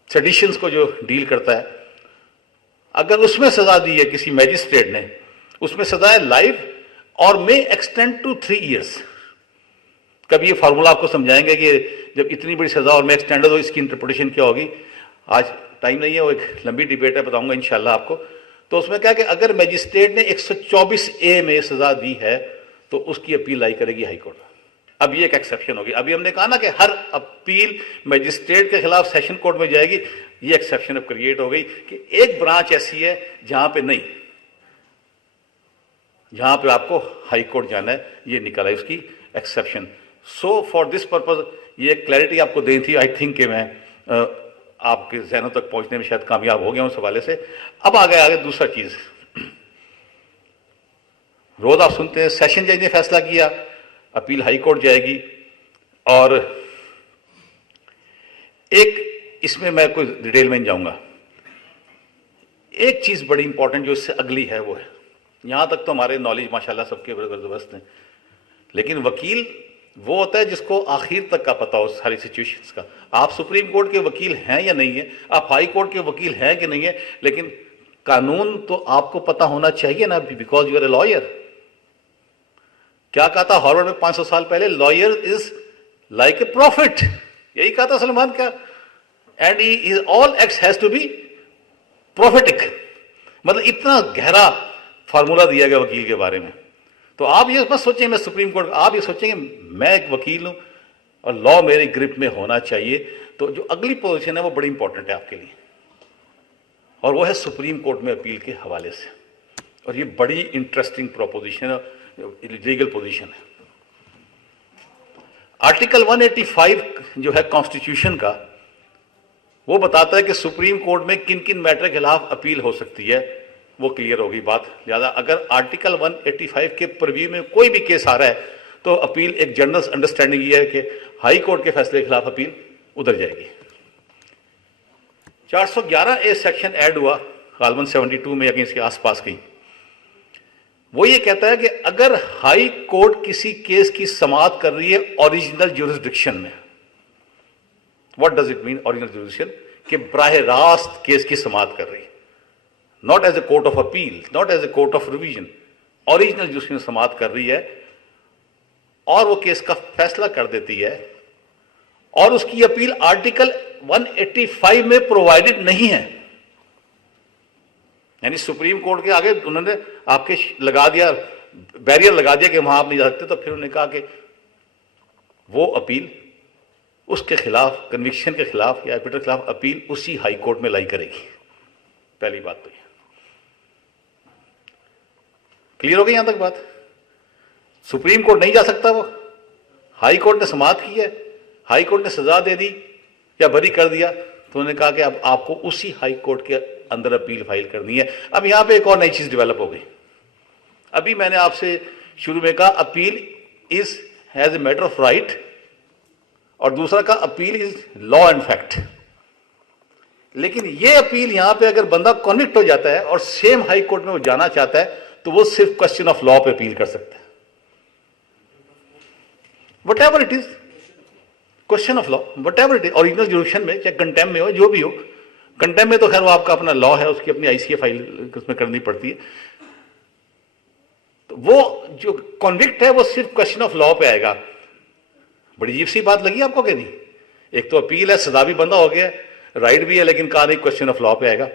सेडिशंस को जो डील करता है, अगर उसमें सजा दी है किसी मैजिस्ट्रेट ने, उसमें सजा है लाइफ और मे एक्सटेंड टू 3 इयर्स। कभी ये फार्मूला आपको समझाएंगे कि जब इतनी बड़ी सजा और मे एक्सटेंड हो, इसकी इंटरप्रिटेशन क्या होगी। आज टाइम नहीं है, वो एक लंबी डिबेट है, बताऊंगा इंशाल्लाह आपको। तो उसमें क्या कि अगर मैजिस्ट्रेट ने 124A में सजा दी है तो उसकी अपील लाई करेगी हाई कोर्ट। अब ये एक एक्सेप्शन होगी। अभी हमने कहा ना कि हर अपील मैजिस्ट्रेट के खिलाफ सेशन कोर्ट में जाएगी, ये एक्सेप्शन अब क्रिएट हो गई कि एक ब्रांच ऐसी है जहां पे नहीं, जहां पे आपको हाई कोर्ट जाना है, ये निकला है उसकी exception. So for this purpose ये क्लैरिटी आपको देनी थी। आई थिंक कि मैं आपके जहनों तक पहुंचने में शायद कामयाब हो गया उस हवाले से। अब आगे दूसरा चीज, रोज आप सुनते हैं सेशन जज ने फैसला किया, अपील हाई कोर्ट जाएगी। और एक इसमें मैं कोई डिटेल में नहीं जाऊंगा, एक चीज बड़ी इंपॉर्टेंट जो इससे अगली है वो है, यहां तक तो हमारे नॉलेज माशाल्लाह सबके जबरदस्त हैं, लेकिन वकील वो होता है जिसको आखिर तक का पता हो सारी सिचुएशंस का। आप सुप्रीम कोर्ट के वकील हैं या नहीं है, आप हाई कोर्ट के वकील हैं कि नहीं है, लेकिन कानून तो आपको पता होना चाहिए ना, because you are a lawyer. क्या कहा था हार्वर्ड में 500 साल पहले, lawyer is like a prophet, यही कहा था सलमान का। And he all acts has to be prophetic, मतलब इतना गहरा फार्मूला दिया गया वकील के बारे में। तो आप ये मत सोचें मैं सुप्रीम कोर्ट, आप ये सोचेंगे मैं एक वकील हूं और लॉ मेरी ग्रिप में होना चाहिए। तो जो अगली पोजीशन है वो बड़ी इंपॉर्टेंट है आपके लिए, और वो है सुप्रीम कोर्ट में अपील के हवाले से। और ये बड़ी इंटरेस्टिंग प्रोपोजिशन है, लीगल पोजीशन है। आर्टिकल 185 जो है कॉन्स्टिट्यूशन का, वो बताता है कि सुप्रीम कोर्ट में किन किन मैटर के खिलाफ अपील हो सकती है, वो क्लियर होगी बात। लिहाजा अगर आर्टिकल 185 के परव्यू में कोई भी केस आ रहा है तो अपील, एक जनरल अंडरस्टैंडिंग ये है कि हाई कोर्ट के फैसले के खिलाफ अपील उधर जाएगी। 411A सेक्शन ऐड हुआ गालबन 72 में या कहीं इसके आसपास कहीं। वो ये कहता है कि अगर हाई कोर्ट किसी केस की समाअत कर रही है ओरिजिनल ज्यूरिसडिक्शन में, what does it mean original jurisdiction, कि बराह रास्त केस की समाअत कर रही है, not as a court of appeal, not as a court of revision, original jurisdiction समाअत कर रही है और वो केस का फैसला कर देती है, और उसकी अपील आर्टिकल 185 में प्रोवाइडेड नहीं है। यानी सुप्रीम कोर्ट के आगे उन्होंने आपके लगा दिया, बैरियर लगा दिया कि वहां आप नहीं जा सकते, तो फिर उन्होंने कहा कि वो अपील उसके खिलाफ, कन्विक्शन के खिलाफ या एपिटर के खिलाफ अपील उसी हाई कोर्ट में लाई करेगी। पहली बात तो ये क्लियर हो गई यहां तक बात। सुप्रीम कोर्ट नहीं जा सकता, वो हाई कोर्ट ने समाअत की है, हाई कोर्ट ने सजा दे दी या बरी कर दिया, तो उन्होंने कहा कि अब आपको उसी हाई कोर्ट के अंदर अपील फाइल करनी है। अब यहां पे एक और नई चीज डेवलप हो गई। अभी मैंने आपसे शुरू में कहा appeal is has a matter of right, और दूसरा का appeal is law and fact. लेकिन ये अपील यहां पे अगर बंदा कॉन्विक्ट हो जाता है और सेम हाई कोर्ट में वो जाना चाहता है, तो वो सिर्फ क्वेश्चन ऑफ लॉ पे अपील कर सकता है, what ever it is, question of law what ever it is, original jurisdiction में चाहे कंटेम्प में हो, जो भी हो। कंटेम्प में तो खैर वो आपका अपना लॉ है, उसकी अपनी आईसीए फाइल उसमें करनी पड़ती है। तो वो जो कॉन्विक्ट है वो सिर्फ क्वेश्चन ऑफ लॉ पे आएगा। बड़ी अजीब सी बात लगी आपको कि नहीं? एक तो अपील है, सजा भी बंदा हो गया, राइट भी है, लेकिन कहा नहीं क्वेश्चन ऑफ लॉ पे आएगा।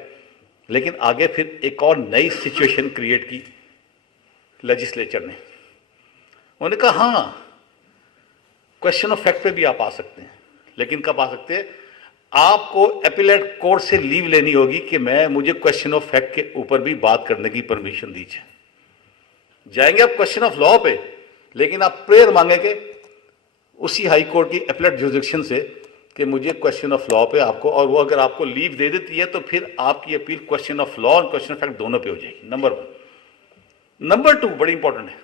लेकिन आगे फिर एक और नई सिचुएशन क्रिएट की लेजिस्लेचर ने। उन्होंने कहा हां क्वेश्चन ऑफ फैक्ट पे भी आप आ सकते हैं, लेकिन कब आ सकते हैं? आपको एपिलेट कोर्ट से लीव लेनी होगी कि मुझे क्वेश्चन ऑफ फैक्ट के ऊपर भी बात करने की परमिशन दीजिए। जाएंगे आप क्वेश्चन ऑफ लॉ पे, लेकिन आप प्रेयर मांगेंगे उसी हाई कोर्ट की एपिलेट जुरिसडिक्शन से कि मुझे क्वेश्चन ऑफ लॉ पे आपको, और वो अगर आपको लीव दे देती है तो फिर आपकी अपील क्वेश्चन ऑफ लॉ और क्वेश्चन ऑफ फैक्ट दोनों पे हो जाएगी। नंबर 1। नंबर 2 बड़ी इंपॉर्टेंट है,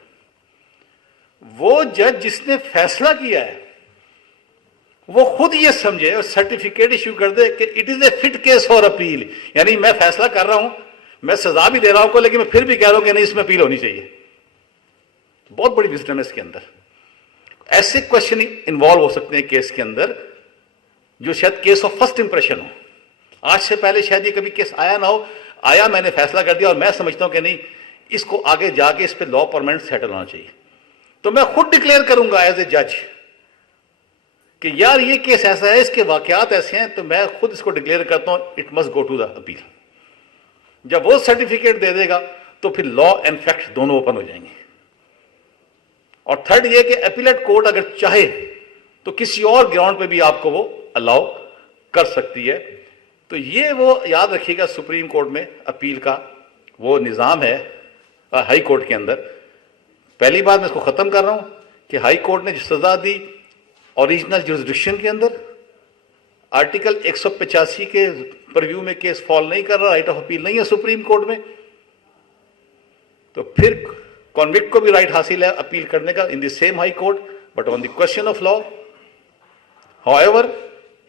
वो जज जिसने फैसला किया है वो खुद ये समझे और सर्टिफिकेट इश्यू कर दे कि it is a fit case for appeal, यानी मैं फैसला कर रहा हूं, मैं सजा भी दे रहा हूं को, लेकिन मैं फिर भी कह रहा हूं कि नहीं इसमें अपील होनी चाहिए। बहुत बड़ी विजडम है इसके अंदर। ऐसे क्वेश्चन इन्वॉल्व हो सकते हैं केस के अंदर जो शायद केस ऑफ फर्स्ट इंप्रेशन हो। आज से पहले शायद ये कभी केस आया ना हो, आया, मैंने फैसला कर दिया और मैं समझता हूं कि नहीं इसको आगे जाके इस पे लॉ परमानेंट सेटल होना चाहिए, तो मैं खुद डिक्लेयर करूंगा एज ए जज कि यार ये केस ऐसा है, इसके वाकयात ऐसे हैं, तो मैं खुद इसको डिक्लेयर करता हूं it must go to the appeal. जब वो सर्टिफिकेट दे देगा तो फिर लॉ एंड फैक्ट दोनों ओपन हो जाएंगे। और थर्ड ये कि अपीलेट कोर्ट अगर चाहे तो किसी और ग्राउंड पे भी आपको वो अलाउ कर सकती है। तो ये वो याद रखिएगा, सुप्रीम कोर्ट में अपील का वो निज़ाम है हाई कोर्ट के अंदर। पहली बात मैं इसको ख़त्म कर रहा हूं कि हाई कोर्ट ने जो सज़ा दी ओरिजिनल जुरिस्डिक्शन के अंदर, आर्टिकल 185 के परव्यू में केस फॉल नहीं कर रहा, राइट ऑफ अपील नहीं है सुप्रीम कोर्ट में, तो फिर कॉन्विक्ट को भी राइट हासिल है अपील करने का in the same high court, but on the question of law however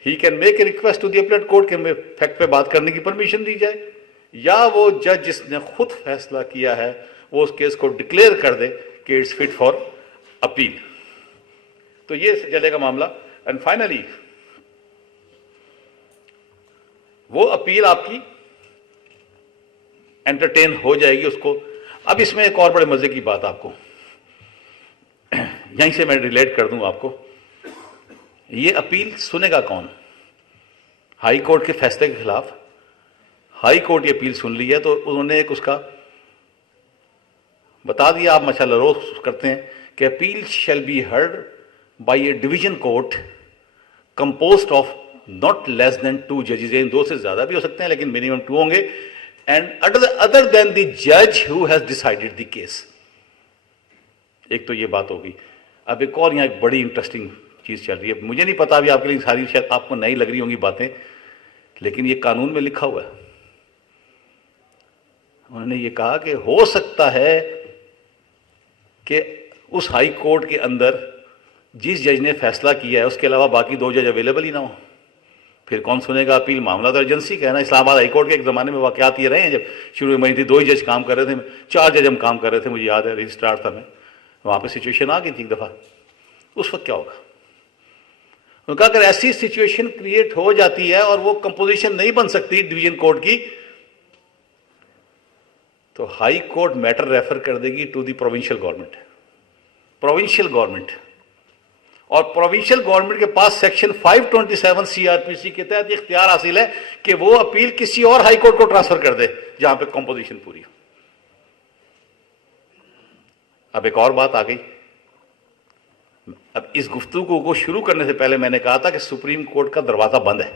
he can make a request to the appellate court के फैक्ट पे बात करने की परमिशन दी जाए, या वो जज जिसने खुद फैसला किया है वो उस केस को डिक्लेयर कर दे कि इट्स फिट फॉर अपील। तो ये चलेगा मामला। एंड फाइनली वो अपील आपकी एंटरटेन हो जाएगी उसको। अब इसमें एक और बड़े मजे की बात आपको यहीं से मैं रिलेट कर दूं आपको, ये अपील सुनेगा कौन? हाई कोर्ट के फैसले के खिलाफ हाई कोर्ट ये अपील सुन ली है, तो उन्होंने एक उसका बता दिया, आप माशाल्लाह रोज करते हैं कि appeal shall be heard by A division court composed of not less than 2 जजेस, इन 2 से ज्यादा भी हो सकते हैं लेकिन मिनिमम 2 होंगे, एंड अदर देन द जज who has decided the case. एक तो ये बात होगी। अब एक और यहां एक बड़ी इंटरेस्टिंग चीज चल रही है, मुझे नहीं पता अभी आपके लिए सारी शायद आपको नई लग रही होंगी बातें, लेकिन ये कानून में लिखा हुआ है। उन्होंने ये कहा कि हो सकता है कि उस हाई कोर्ट के अंदर जिस जज ने फैसला किया है उसके अलावा बाकी 2 जज अवेलेबल ही ना हो, फिर कौन सुनेगा अपील? मामला तो एजेंसी का है ना। इस्लामाबाद हाई कोर्ट के एक ज़माने में वाकयात ये रहे हैं, जब शुरू में थी 2 ही जज काम कर रहे थे, 4 जज हम काम कर रहे थे, मुझे याद है रजिस्ट्रार था मैं, वहाँ पे सिचुएशन आ गई थी एक दफ़ा। उस वक्त क्या होगा? उनका अगर ऐसी सिचुएशन क्रिएट हो जाती है और वो कंपोजिशन नहीं बन सकती डिवीजन कोर्ट की, तो हाई कोर्ट मैटर रेफर कर देगी to the provincial government. Provincial government और प्रोविंशियल गवर्नमेंट के पास सेक्शन 527 सीआरपीसी के तहत इख्तियार हासिल है कि वो अपील किसी और हाई कोर्ट को ट्रांसफर कर दे जहां पे कंपोजिशन पूरी हो। अब एक और बात आ गई। अब इस गुफ्तगू को शुरू करने से पहले मैंने कहा था कि सुप्रीम कोर्ट का दरवाजा बंद है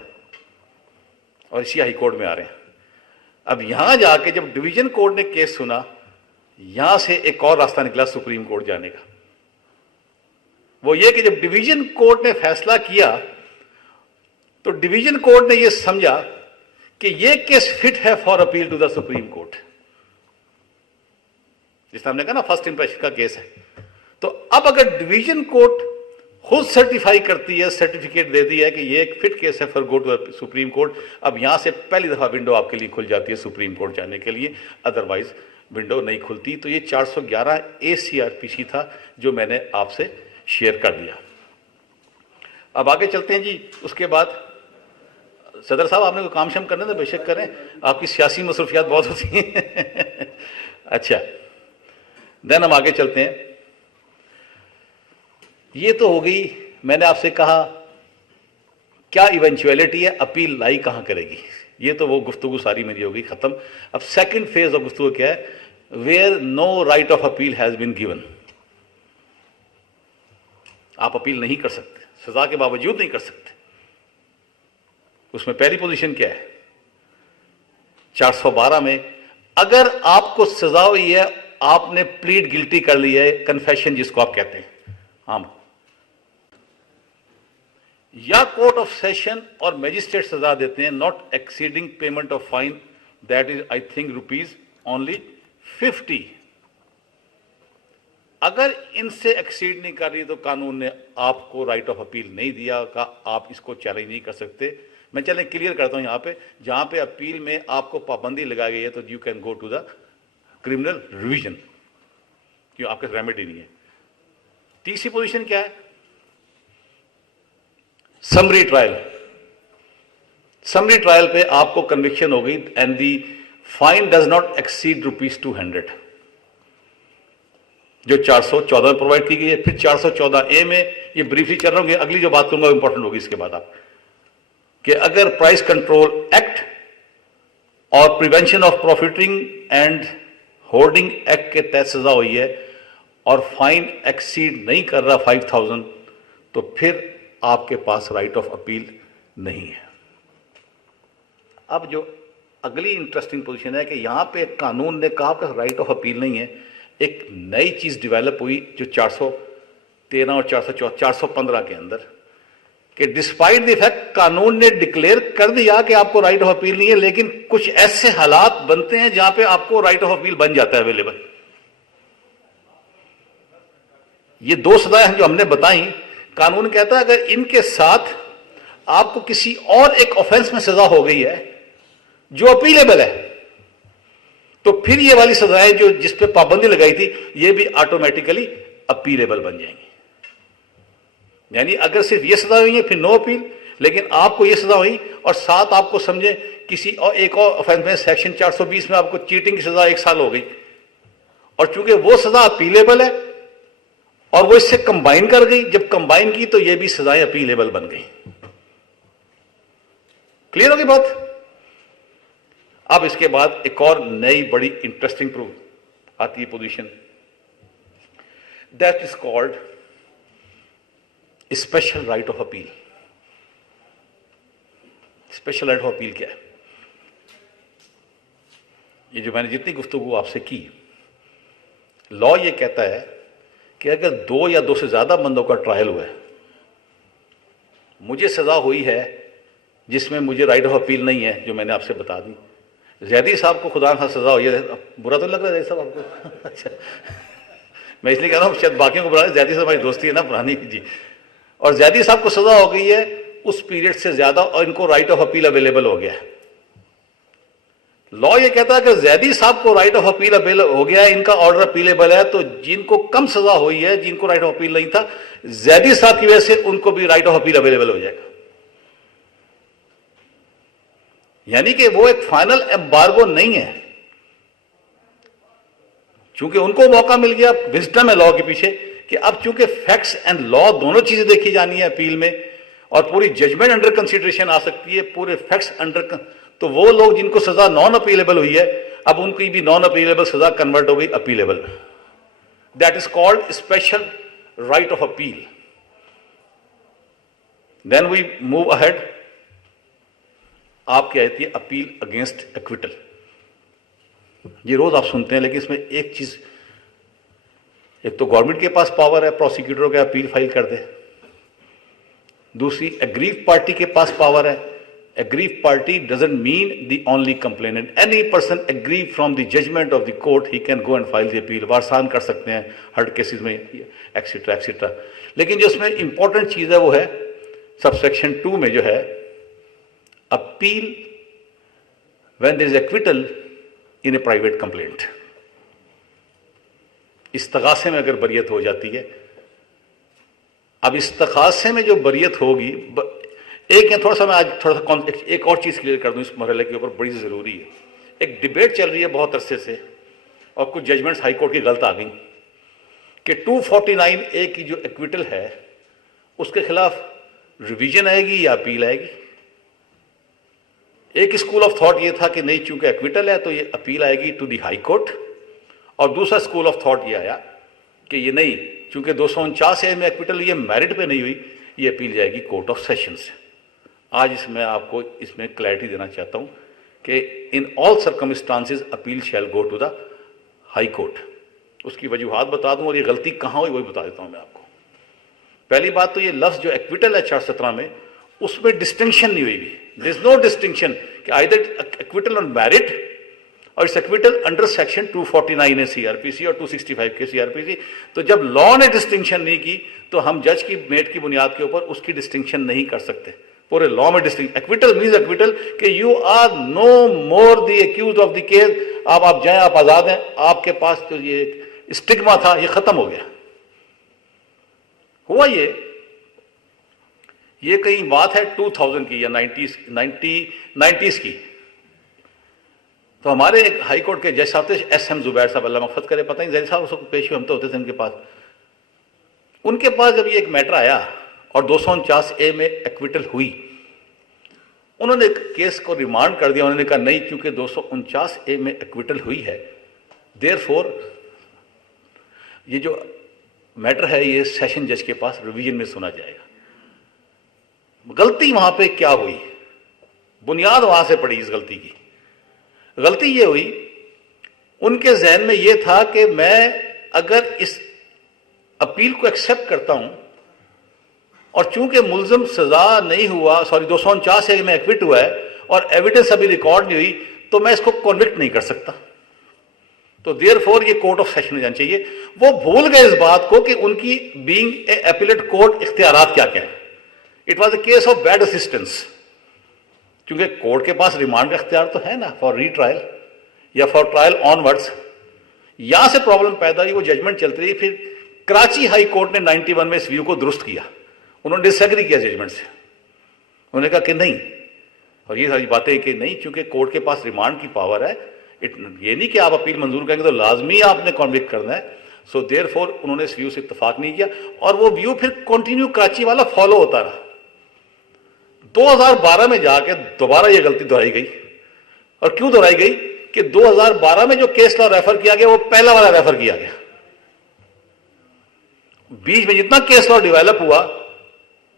और इसी हाई कोर्ट में आ रहे हैं। अब यहां जाके जब डिवीजन कोर्ट ने केस सुना, यहां से एक और रास्ता निकला सुप्रीम कोर्ट जाने का। वो ये कि जब डिवीजन कोर्ट ने फैसला किया तो डिवीजन कोर्ट ने ये समझा कि ये केस फिट है for appeal to the supreme court. जिस हमने कहा ना फर्स्ट इंप्रेशन का केस है, तो अब अगर डिवीजन कोर्ट खुद सर्टिफाई करती है, सर्टिफिकेट देती है कि ये एक फिट केस है for go to supreme court, अब यहां से पहली दफा विंडो आपके लिए खुल जाती है सुप्रीम कोर्ट जाने के लिए, अदरवाइज विंडो नहीं खुलती। तो ये 411A CRPC था जो मैंने आपसे शेयर कर दिया। अब आगे चलते हैं जी। उसके बाद सदर साहब आपने कोई काम शाम करने तो बेशक करें, आपकी सियासी मसरूफियात बहुत होती हैं। अच्छा, देन हम आगे चलते हैं। ये तो हो गई, मैंने आपसे कहा क्या इवेंचुअलिटी है, अपील लाई कहां करेगी, ये तो वो गुफ्तगू सारी मेरी होगी खत्म। अब सेकंड फेज ऑफ गुफ्तगू क्या है? Where no right of appeal has been given. आप अपील नहीं कर सकते, सजा के बावजूद नहीं कर सकते। उसमें पहली पोजीशन क्या है? 412 में अगर आपको सजा हुई है, आपने प्लीड गिल्टी कर ली है, कन्फेशन जिसको आप कहते हैं, हम या कोर्ट ऑफ सेशन और मजिस्ट्रेट सजा देते हैं not exceeding payment of fine, that is I think rupees only 50। अगर इनसे एक्सीड नहीं कर रही तो कानून ने आपको राइट ऑफ अपील नहीं दिया का आप इसको चैलेंज नहीं कर सकते। मैं चलें क्लियर करता हूं, यहाँ पे जहां पे अपील में आपको पाबंदी लगाई गई है तो you can go to the criminal revision, क्यों आपके रेमेडी नहीं है। तीसरी पोजीशन क्या है? Summary trial. समरी ट्रायल पे आपको कन्विक्शन हो गई and the fine does not exceed ₹200, जो 414 में प्रोवाइड की गई है। फिर 414A में, ये ब्रीफली चल रहा हूँ, अगली जो बात करूंगा इंपॉर्टेंट होगी इसके बाद आप, कि अगर प्राइस कंट्रोल एक्ट और prevention of profiting and hoarding act के तहत सजा हुई है और फाइन एक्सीड नहीं कर रहा 5000, तो फिर आपके पास राइट ऑफ अपील नहीं है। अब जो अगली इंटरेस्टिंग पोजीशन है कि यहां पे कानून ने कहा कि राइट ऑफ अपील नहीं है, एक नई चीज डेवलप हुई जो 413 और 415 के अंदर, कि डिस्पाइट द फैक्ट कानून ने डिक्लेयर कर दिया कि आपको राइट ऑफ अपील नहीं है, लेकिन कुछ ऐसे हालात बनते हैं जहां पे आपको राइट ऑफ अपील बन जाता है अवेलेबल। ये 2 सजाएं हैं जो हमने बताई। कानून कहता है अगर इनके साथ आपको किसी और एक ऑफेंस में सजा हो गई है जो अपीलेबल है, तो फिर ये वाली सजाएं जो जिस पे पाबंदी लगाई थी ये भी ऑटोमेटिकली अपीलेबल बन जाएंगी। यानी अगर सिर्फ ये सजा हुई है फिर नो अपील, लेकिन आपको ये सजा हुई और साथ आपको समझे किसी और एक और ऑफेंस में सेक्शन 420 में आपको चीटिंग की सजा 1 साल हो गई, और चूंकि वो सजा अपीलेबल है और वो इससे कंबाइन कर गई, जब कंबाइन की तो ये भी सजाएं अपीलेबल बन गई। क्लियर होगी बात? अब इसके बाद एक और नई बड़ी इंटरेस्टिंग प्रूफ आती है position, that is called special right of appeal. Special right of appeal क्या है? ये जो मैंने जितनी गुफ्तगू आपसे की, लॉ ये कहता है कि अगर 2 या 2 से ज्यादा बंदों का ट्रायल हुआ है, मुझे सजा हुई है जिसमें मुझे राइट ऑफ अपील नहीं है, जो मैंने आपसे बता दी। जैदी साहब को खुदा ना सजा हुई है, बुरा तो लग रहा है जैदी साहब आपको? अच्छा, मैं इसलिए कह रहा हूं शायद बाकियों को बुरा, जैदी साहब हमारी दोस्ती है ना पुरानी जी, और जैदी साहब को सजा हो गई है उस पीरियड से ज्यादा और इनको राइट ऑफ अपील अवेलेबल हो गया है। लॉ ये कहता है कि जैदी साहब को राइट ऑफ अपील अवेलेबल हो गया है, इनका ऑर्डर अपीलेबल है, तो जिनको कम सजा हुई है, जिनको राइट ऑफ अपील नहीं था, जैदी साहब की वजह से उनको भी राइट ऑफ अपील अवेलेबल हो जाएगा। यानी कि वो एक फाइनल एम्बार्गो नहीं है, चूंकि उनको मौका मिल गया। विजडम है लॉ के पीछे कि अब चूंकि फैक्ट्स एंड लॉ दोनों चीजें देखी जानी है अपील में, और पूरी जजमेंट अंडर कंसीडरेशन आ सकती है, पूरे फैक्ट्स अंडर, तो वो लोग जिनको सजा नॉन अपीलेबल हुई है, अब उनकी भी नॉन अपीलेबल सजा कन्वर्ट हो गई appealable. That is called special right of appeal. Then we move ahead. आपकी आती है अपील अगेंस्ट एक्विटल। ये रोज आप सुनते हैं, लेकिन इसमें एक चीज, एक तो गवर्नमेंट के पास पावर है प्रोसिक्यूटरों के अपील फाइल कर दे, दूसरी एग्रीव पार्टी के पास पावर है। Aggrieve party doesn't mean the only complainant, any person aggrieve from the judgment of the court he can go and file the appeal. वारसान कर सकते हैं हर्ट केसेस में, एक्सेट्रा एक्सेट्रा। लेकिन जो इसमें इंपॉर्टेंट चीज है वो है सबसेक्शन 2 में जो है, appeal when there is acquittal in a private complaint. इस्तगासे में अगर बरियत हो जाती है, अब इस्तगासे में जो बरियत होगी, एक या थोड़ा सा मैं आज थोड़ा सा एक और चीज क्लियर कर दूं इस मरहले के ऊपर, बड़ी जरूरी है। एक डिबेट चल रही है बहुत अरसे से, और कुछ जजमेंट्स हाई कोर्ट की गलत आ गई कि 249A की जो एक्विटल है उसके खिलाफ रिवीजन आएगी या अपील आएगी। एक स्कूल ऑफ थॉट ये था कि नहीं, चूंकि एक्विटल है तो ये अपील आएगी टू दी हाई कोर्ट, और दूसरा स्कूल ऑफ थॉट ये आया कि ये नहीं, चूंकि 249A में एक्विटल ये मेरिट पे नहीं हुई, ये अपील जाएगी कोर्ट ऑफ सेशन से। आज इसमें आपको इसमें क्लैरिटी देना चाहता हूं कि in all circumstances appeal shall go to the high court. उसकी वजूहात बता दूं और ये गलती कहां हुई वही बता देता हूं मैं आपको। पहली बात तो ये लफ्ज जो एक्विटल है 417 में, उसमें डिस्टिंक्शन नहीं हुई। देयर इज नो डिस्टिंक्शन कि आइदर एक्विटल ऑन मेरिट और इट्स एक्विटल अंडर सेक्शन 249 है सीआरपीसी और 265 के सीआरपीसी। तो जब लॉ ने डिस्टिंक्शन नहीं की तो हम जज की मेट की बुनियाद के ऊपर उसकी डिस्टिंक्शन नहीं कर सकते। पूरे लॉ में डिस्टिंक्शन, एक्विटल मीन्स एक्विटल कि you are no more the accuse of the case, आप जाएं, आप आजाद हैं, आपके पास जो ये स्टिग्मा था ये खत्म हो गया। हुआ ये कहीं बात है 2000 की या 90s की। तो हमारे एक हाई कोर्ट के जज साहब थे SM जुबैर साहब, अल्लाह मग़फ़िरत करे, पता नहीं जज साहब उसको पेश हुए, हम तो होते थे उनके पास जब ये एक मैटर आया और 249A में एक्विटल हुई, उन्होंने केस को रिमांड कर दिया। उन्होंने कहा नहीं, क्योंकि 249A में एक्विटल हुई है, देयरफॉर ये जो मैटर है ये सेशन जज के पास रिवीजन में सुना जाएगा। गलती वहां पे क्या हुई, बुनियाद वहां से पड़ी इस गलती की। गलती ये हुई, उनके जहन में ये था कि मैं अगर इस अपील को एक्सेप्ट करता हूं और चूंकि मुल्जिम सजा नहीं हुआ, सॉरी 249 में एक्विट हुआ है और एविडेंस अभी रिकॉर्ड नहीं हुई, तो मैं इसको कॉन्विक्ट नहीं कर सकता, तो देयरफॉर ये कोर्ट ऑफ सेशन में जाना चाहिए। वो भूल गए इस बात को कि उनकी बीइंग ए एपिलेट कोर्ट इख्तियारात क्या क्या है। It was a case of bad assistance, क्योंकि कोर्ट के पास रिमांड का इख्तियार तो है ना फॉर रीट्रायल या फॉर ट्रायल ऑनवर्ड्स। यहां से प्रॉब्लम पैदा हुई, वो जजमेंट चलती रही। फिर कराची हाई कोर्ट ने 91 में इस व्यू को दुरुस्त किया, उन्होंने डिसएग्री किया जजमेंट से। उन्होंने कहा कि नहीं, और ये सारी बातें कि नहीं, चूंकि कोर्ट के पास रिमांड की पावर है, ये नहीं कि आप अपील मंजूर करेंगे तो लाजमी आपने कॉन्विक्ट करना है। सो देयरफॉर उन्होंने इस व्यू से इत्तेफाक नहीं किया और वो व्यू फिर कंटिन्यू कराची वाला फॉलो होता रहा। 2012 में जाके दोबारा ये गलती दोहराई गई। और क्यों दोहराई गई कि 2012 में जो केस लॉ रेफर किया गया वो पहला वाला रेफर किया गया। बीच में जितना केस लॉ डेवलप हुआ,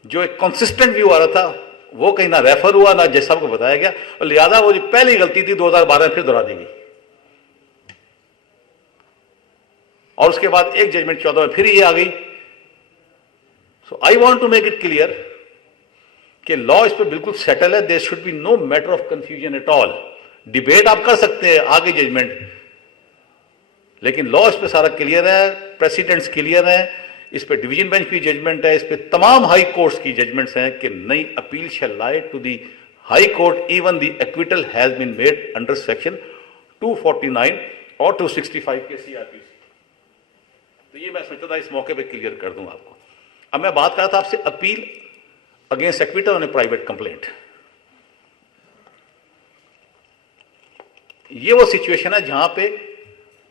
जो एक कंसिस्टेंट व्यू आ रहा था, वो कहीं ना रेफर हुआ ना जज साहब को बताया गया, और लिहाजा वो जो पहली गलती थी 2012 में फिर दोहरा दी गई। और उसके बाद एक जजमेंट 14 में फिर ये आ गई। So I want to make it clear कि लॉ इस पर बिल्कुल सेटल है। There should be no matter of confusion at all. Debate आप कर सकते हैं आगे जजमेंट, लेकिन लॉ इस पर सारा क्लियर है, प्रेसिडेंट्स क्लियर है, इस पे डिवीजन बेंच की जजमेंट है, इस पे तमाम हाई कोर्ट्स की जजमेंट्स हैं कि नई appeal shall lie to the high court even the acquittal has been made under section 249 और 265 के सीआरपीसी। तो ये मैं सोचता था इस मौके पे क्लियर कर दूं आपको। अब मैं बात कर रहा था आपसे appeal against acquittal on A private complaint. ये वो सिचुएशन है जहां पे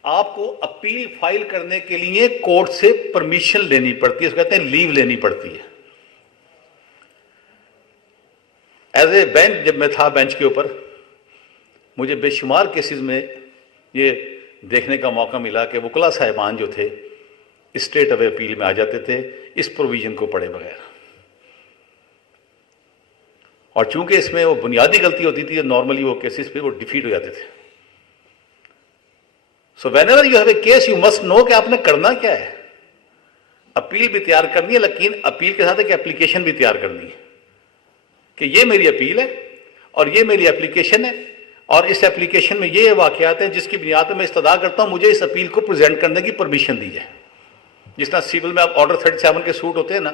आपको अपील फाइल करने के लिए कोर्ट से परमिशन लेनी पड़ती है, इसको कहते हैं लीव लेनी पड़ती है। एज ए बेंच जब मैं था बेंच के ऊपर, मुझे बेशुमार केसेस में ये देखने का मौका मिला कि वकला साहिबान जो थे स्टेट अवे अपील में आ जाते थे इस प्रोविजन को पढ़े बगैर, और चूंकि इसमें वो बुनियादी गलती होती थी, नॉर्मली वो केसेस पे वो डिफीट हो जाते थे। So whenever you have a case you must know कि आपने करना क्या है। अपील भी तैयार करनी है, लेकिन अपील के साथ एक एप्लीकेशन भी तैयार करनी है कि ये मेरी अपील है और ये मेरी एप्लीकेशन है, और इस एप्लीकेशन में ये वाकयात हैं जिसकी बुनियाद पर मैं इस्तदा करता हूं मुझे इस अपील को प्रेजेंट करने की परमिशन दी जाए। जिस तरह सिविल में आप ऑर्डर 37 के सूट होते हैं ना,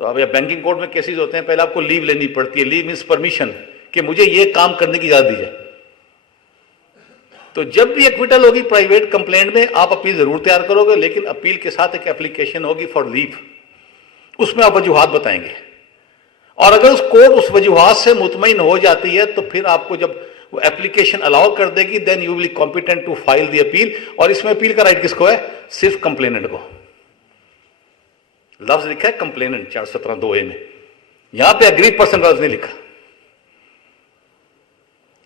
तो अब या बैंकिंग कोर्ट में केसेस होते हैं, पहले आपको लीव लेनी पड़ती है। लीव मीन्स परमिशन कि मुझे ये काम करने की इजाजत दी जाए। तो जब भी एक्विटल होगी प्राइवेट कंप्लेंट में, आप अपील जरूर तैयार करोगे, लेकिन अपील के साथ एक एप्लीकेशन होगी फॉर लीव, उसमें आप वजूहात बताएंगे, और अगर उस कोर्ट उस वजूहात से मुतमईन हो जाती है तो फिर आपको जब वो एप्लीकेशन अलाउ कर देगी, then you will competent to file the appeal. और इसमें अपील का राइट किसको है? सिर्फ कंप्लेनेंट को। लफ्ज लिखा है कंप्लेनेंट 417(2)A में, यहां पे एग्रीड पर्सन का लफ्ज नहीं लिखा।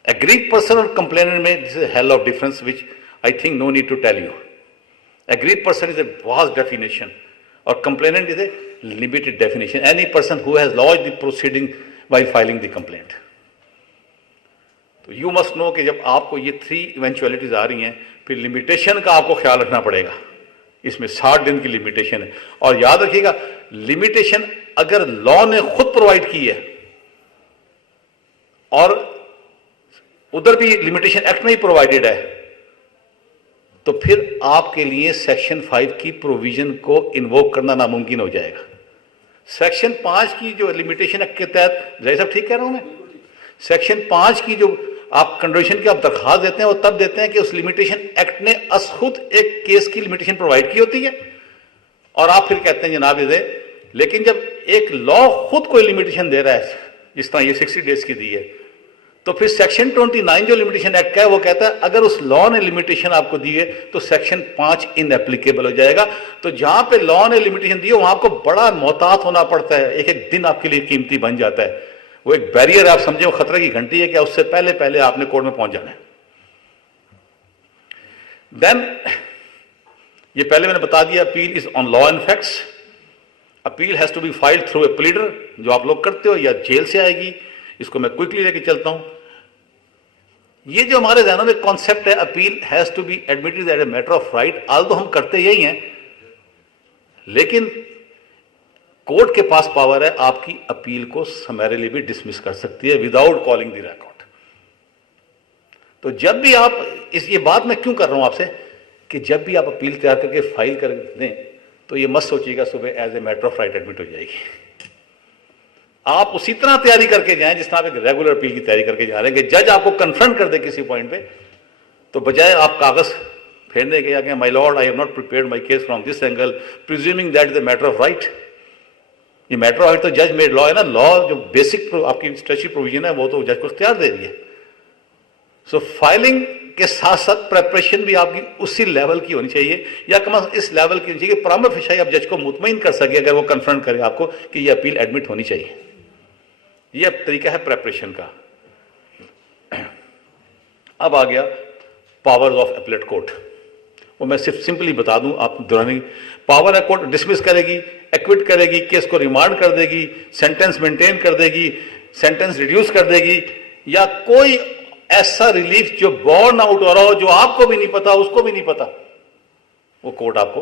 एग्रीड पर्सन और कंप्लेनेंट में this is hell of difference which I think no need to tell you. Aggrieved person is a vast definition और complainant is a limited definition, any person who has lodged the proceeding while filing the complaint. तो you must know कि जब आपको ये 3 इवेंचुअलिटीज आ रही हैं, फिर limitation का आपको ख्याल रखना पड़ेगा। इसमें 60 दिन की लिमिटेशन है, और याद रखिएगा लिमिटेशन अगर लॉ ने खुद प्रोवाइड की है और उधर भी लिमिटेशन एक्ट में ही प्रोवाइडेड है, तो फिर आपके लिए सेक्शन 5 की प्रोविजन को इन्वोक करना नामुमकिन हो जाएगा। सेक्शन 5 की जो लिमिटेशन एक्ट के तहत, जय साहब ठीक कह रहा हूं मैं, सेक्शन 5 की जो आप कंडीशन की आप दरखास्त देते हैं वो तब देते हैं कि उस लिमिटेशन एक्ट ने खुद एक केस की लिमिटेशन प्रोवाइड की होती है, और आप फिर कहते हैं जनाब ये दे। लेकिन जब एक लॉ खुद कोई लिमिटेशन दे रहा है, जिस तरह ये 60 डेज की दी है, तो फिर सेक्शन 29 जो लिमिटेशन एक्ट का है वो कहता है अगर उस लॉ ने लिमिटेशन आपको दी है तो सेक्शन 5 इनएप्लीकेबल हो जाएगा। तो जहां पे लॉ ने लिमिटेशन दी है वहां आपको बड़ा मोहतात होना पड़ता है, एक एक दिन आपके लिए कीमती बन जाता है। वो एक बैरियर आप समझे, वो खतरे की घंटी है कि उससे पहले पहले आपने कोर्ट में पहुंच जाना है। देन ये पहले मैंने बता दिया, appeal is on law and facts. Appeal has to be filed through a pleader, जो आप लोग करते हो, या जेल से आएगी। इसको मैं क्विकली लेके चलता हूं। ये जो हमारे ज़हनों में कॉन्सेप्ट है, appeal has to be admitted as a matter of right, although हम करते यही हैं, लेकिन कोर्ट के पास पावर है आपकी अपील को समैरिली भी डिसमिस कर सकती है विदाउट कॉलिंग द रिकॉर्ड। तो जब भी आप ये बात मैं क्यों कर रहा हूं आपसे, कि जब भी आप अपील तैयार करके फाइल कर दें तो ये मत सोचिएगा सुबह as a matter of right admit हो जाएगी। आप उसी तरह तैयारी करके जाएं जिस तरह आप एक रेगुलर अपील की तैयारी करके जा रहे हैं, कि जज आपको कन्फ्रंट कर दे किसी पॉइंट पे, तो बजाय आप कागज फेरने के आगे my Lord I have not prepared my case from this angle presuming that is the matter of right. ये मैटर ऑफ राइट तो जज मेड लॉ है ना, लॉ जो बेसिक आपकी स्टैट्यूटरी प्रोविजन है वो तो जज को इख्तियार दे रही है। सो फाइलिंग के साथ साथ प्रेपरेशन भी आपकी उसी लेवल की होनी चाहिए, या कम से कम इस लेवल की होनी चाहिए कि प्रामा फेशी आप जज को मुतमईन कर सके अगर वो कन्फ्रंट करे आपको कि ये अपील एडमिट होनी चाहिए। ये तरीका है प्रेपरेशन का। अब आ गया पावर्स ऑफ एपेलेट कोर्ट, वो मैं सिर्फ सिंपली बता दूं, आप दोहराने। पावर है कोर्ट डिसमिस करेगी, एक्विट करेगी, केस को रिमांड कर देगी, सेंटेंस मेंटेन कर देगी, सेंटेंस रिड्यूस कर देगी, या कोई ऐसा रिलीफ जो बॉर्न आउट हो रहा हो जो आपको भी नहीं पता उसको भी नहीं पता, वो कोर्ट आपको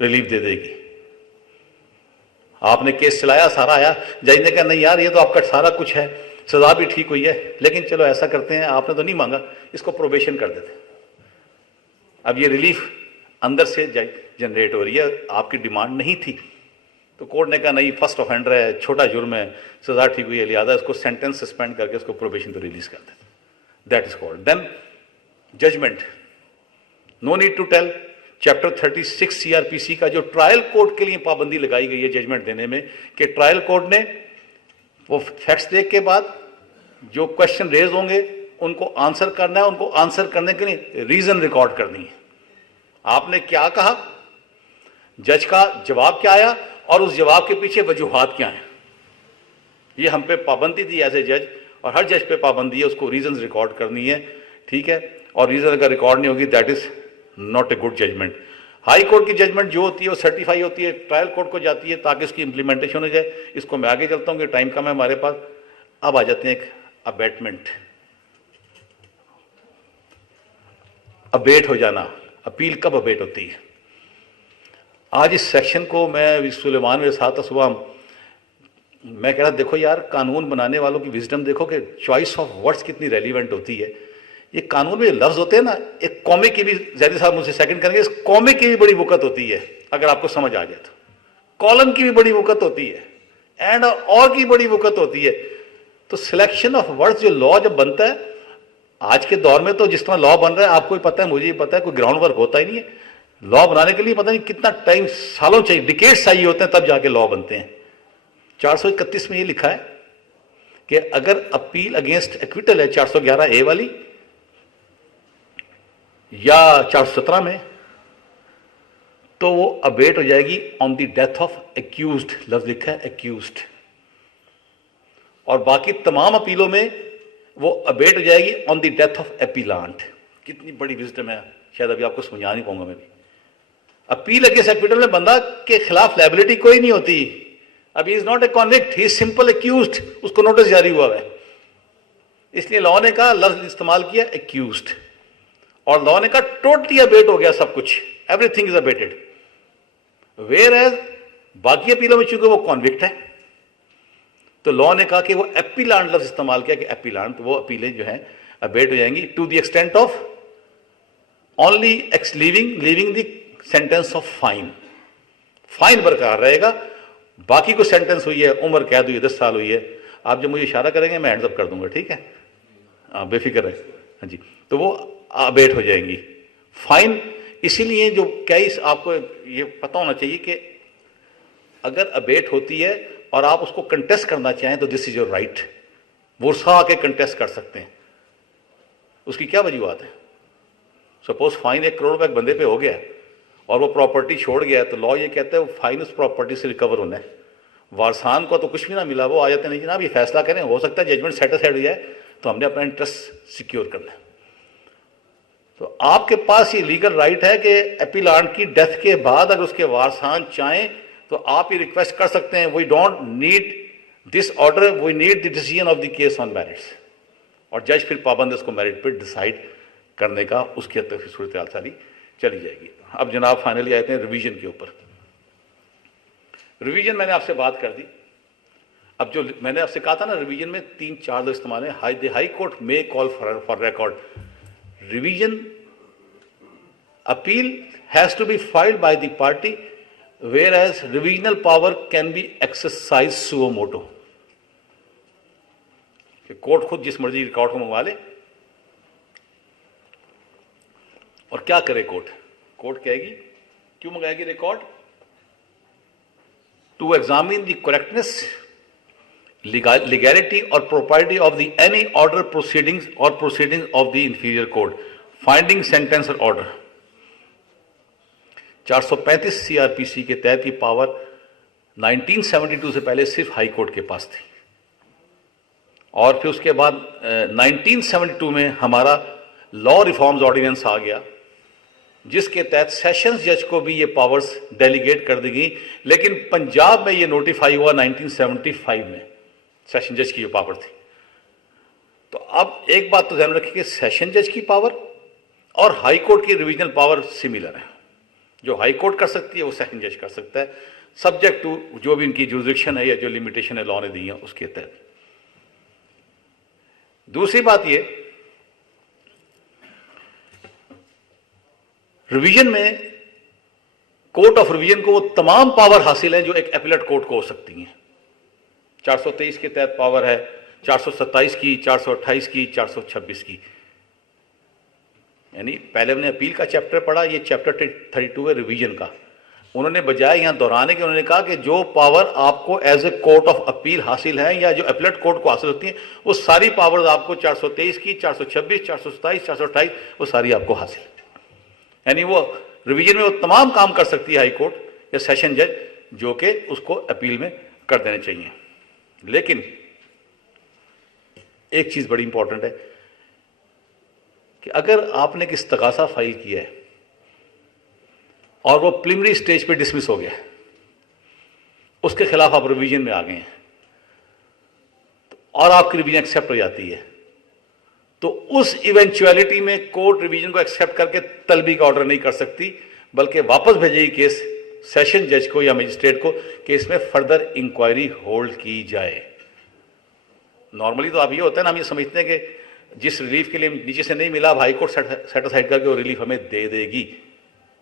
रिलीफ दे देगी। आपने केस चलाया, सारा आया, जज ने कहा नहीं यार ये तो आपका सारा कुछ है, सजा भी ठीक हुई है, लेकिन चलो ऐसा करते हैं, आपने तो नहीं मांगा, इसको प्रोबेशन कर देते। अब ये रिलीफ अंदर से जनरेट हो रही है, आपकी डिमांड नहीं थी, तो कोर्ट ने कहा नहीं फर्स्ट ऑफेंडर है, छोटा जुर्म है, सजा ठीक हुई है, लिहाजा इसको सेंटेंस सस्पेंड करके इसको प्रोबेशन पे रिलीज कर देते। That is called then judgment. No need to tell, chapter 36 CrPC का जो ट्रायल कोर्ट के लिए पाबंदी लगाई गई है जजमेंट देने में, कि ट्रायल कोर्ट ने वो फैक्ट्स देख के बाद जो क्वेश्चन रेज होंगे उनको आंसर करना है, उनको आंसर करने के लिए रीजन रिकॉर्ड करनी है। आपने क्या कहा, जज का जवाब क्या आया, और उस जवाब के पीछे वजूहात क्या है, ये हम पे पाबंदी थी एज ए जज, और हर जज पे पाबंदी है, उसको रीजन रिकॉर्ड करनी है, ठीक है। और रीजन अगर रिकॉर्ड नहीं होगी that is not a good judgment. High court की जजमेंट जो होती है वो सर्टिफाई होती है, ट्रायल कोर्ट को जाती है ताकि उसकी इंप्लीमेंटेशन हो जाए। इसको मैं आगे चलता हूँ कि टाइम कम है हमारे पास। अब आ जाते हैं एक अबेटमेंट, अबेट हो जाना। अपील कब अबेट होती है? आज इस सेक्शन को मैं सुलेमान मेरे साथ था सुबह, मैं कह रहा देखो यार कानून बनाने वालों की विजडम देखो कि चॉइस ऑफ वर्ड्स कितनी रेलिवेंट होती है। ये कानून में लफ्ज होते हैं ना, एक कौमे की भी, जैदी साहब मुझसे सेकंड करेंगे, इस कौमे की भी बड़ी वक़्त होती है अगर आपको समझ आ जाए तो, कॉलम की भी बड़ी वक़्त होती है, एंड और की बड़ी वक़्त होती है। तो सिलेक्शन ऑफ वर्ड्स जो लॉ जब बनता है आज के दौर में, तो जिस तरह लॉ बन रहा है आपको भी पता है, मुझे भी पता है, कोई ग्राउंड वर्क होता ही नहीं है लॉ बनाने के लिए। पता नहीं कितना टाइम, सालों चाहिए, डिकेड्स चाहिए होते हैं तब जाके लॉ बनते हैं। 431 में ये लिखा है कि अगर अपील अगेंस्ट एक्विटल है 411A वाली या 417 में, तो वो अबेट हो जाएगी on the death of accused, लफ्ज लिखा है एक्यूज्ड। और बाकी तमाम अपीलों में वो अबेट हो जाएगी ऑन द डेथ ऑफ एपीलांट। कितनी बड़ी विजडम है, शायद अभी आपको समझा नहीं पाऊंगा मैं भी। अपील अगेंस्ट एक्विटल में बंदा के खिलाफ लायबिलिटी कोई नहीं होती। अभी is not A convict, he is simple accused, उसको नोटिस जारी हुआ है, इसलिए लॉ ने कहा लफ्ज इस्तेमाल किया एक्यूज्ड, और लॉ ने कहा टोटली अबेट हो गया सब कुछ, everything is abated. Whereas बाकी अपीलों में चूंकि वो कॉन्विक्ट है, तो लॉ ने कहा कि वो एपीलांट लफ्ज इस्तेमाल किया कि एपीलांट, वो अपीलें जो हैं अबेट हो जाएंगी to the extent of only leaving the sentence of fine. Fine बरकरार रहेगा, बाकी को सेंटेंस हुई है, उम्र कैद हुई है, 10 साल हुई है, आप जब मुझे इशारा करेंगे मैं हैंड्स अप कर दूंगा, ठीक है, आप बेफिक्र रहे। हाँ जी, तो वो अबेट हो जाएंगी। फाइन इसीलिए जो केस आपको ये पता होना चाहिए कि अगर अबेट होती है और आप उसको कंटेस्ट करना चाहें तो दिस इज योर राइट, वो आके कंटेस्ट कर सकते हैं। उसकी क्या वजूहत है? सपोज फाइन 1 करोड़ रुपए एक बंदे पे हो गया और वो प्रॉपर्टी छोड़ गया, तो लॉ ये कहता है वो फाइन उस प्रॉपर्टी से रिकवर होना है। वारसान को तो कुछ भी ना मिला, वो आ जाते नहीं जनाब ये फैसला करें, हो सकता है जजमेंट सेटिस्फाइड हो जाए, तो हमने अपना इंटरेस्ट सिक्योर करना है। तो आपके पास ये लीगल राइट है कि अपीलांट की डेथ के बाद अगर उसके वारसान चाहें तो आप ये रिक्वेस्ट कर सकते हैं, we don't need this order, we need the decision of the case on merits, और जज फिर पाबंद उसको मेरिट पे डिसाइड करने का, उसकी हद तक सूरत हाल सारी चली जाएगी। अब जनाब फाइनली आते हैं रिवीजन के ऊपर। रिवीजन मैंने आपसे बात कर दी। अब जो मैंने आपसे कहा था ना, रिवीजन में 3-4 लफ्ज़ इस्तेमाल है। High court may call for record revision appeal has to be filed by the party where as revisional power can be exercise suo moto. Court खुद जिस मर्जी रिकॉर्ड को मंगवा ले, और क्या करे कोर्ट कहेगी, क्यों मंगाएगी record? To examine the correctness, legality और property of the any order proceedings और proceeding of the inferior court, finding sentence और ऑर्डर। 435 सीआरपीसी के तहत ये पावर 1972 से पहले सिर्फ हाई कोर्ट के पास थी, और फिर उसके बाद 1972 में हमारा लॉ रिफॉर्म्स ऑर्डिनेंस आ गया, जिसके तहत सेशंस जज को भी ये पावर्स डेलीगेट कर दी गई। लेकिन पंजाब में ये नोटिफाई हुआ 1975 में, सेशन जज की जो पावर थी। तो अब एक बात तो ध्यान रखिए कि सेशन जज की पावर और हाई कोर्ट की रिवीजनल पावर सिमिलर है। जो हाई कोर्ट कर सकती है वो सेशन जज कर सकता है, सब्जेक्ट टू जो भी इनकी जुरिडिक्शन है या जो लिमिटेशन है लॉ ने दी है उसके तहत। दूसरी बात ये, रिवीजन में कोर्ट ऑफ रिवीजन को वो तमाम पावर हासिल है जो एक एपीलेट कोर्ट को हो सकती हैं। 423 के तहत पावर है, 427 की, 428 की, 426 की। यानी पहले हमने अपील का चैप्टर पढ़ा, ये चैप्टर 32 है रिवीजन का। उन्होंने बजाय यहां दोहराने के उन्होंने कहा कि जो पावर आपको as a court of appeal हासिल है या जो एपीलेट कोर्ट को हासिल होती है, वो सारी पावर्स आपको 423 की, 426, 427, 428 वो सारी आपको हासिल है। यानी वो रिवीजन में वो तमाम काम कर सकती है हाई कोर्ट या सेशन जज जो कि उसको अपील में कर देने चाहिए। लेकिन एक चीज बड़ी इंपॉर्टेंट है कि अगर आपने किसी तकाजा फाइल किया है और वो प्रिलिमिनरी स्टेज पे डिसमिस हो गया, उसके खिलाफ आप रिवीजन में आ गए हैं और आपकी रिवीजन एक्सेप्ट हो जाती है, तो उस इवेंचुअलिटी में कोर्ट रिवीजन को एक्सेप्ट करके तलबी का ऑर्डर नहीं कर सकती, बल्कि वापस भेजेगी केस सेशन जज को या मजिस्ट्रेट को कि इसमें फर्दर इंक्वायरी होल्ड की जाए। नॉर्मली तो आप ये होता है ना, हम ये समझते हैं कि जिस रिलीफ के लिए नीचे से नहीं मिला हाई कोर्ट सेटिस्फाइड करके वो रिलीफ हमें दे देगी,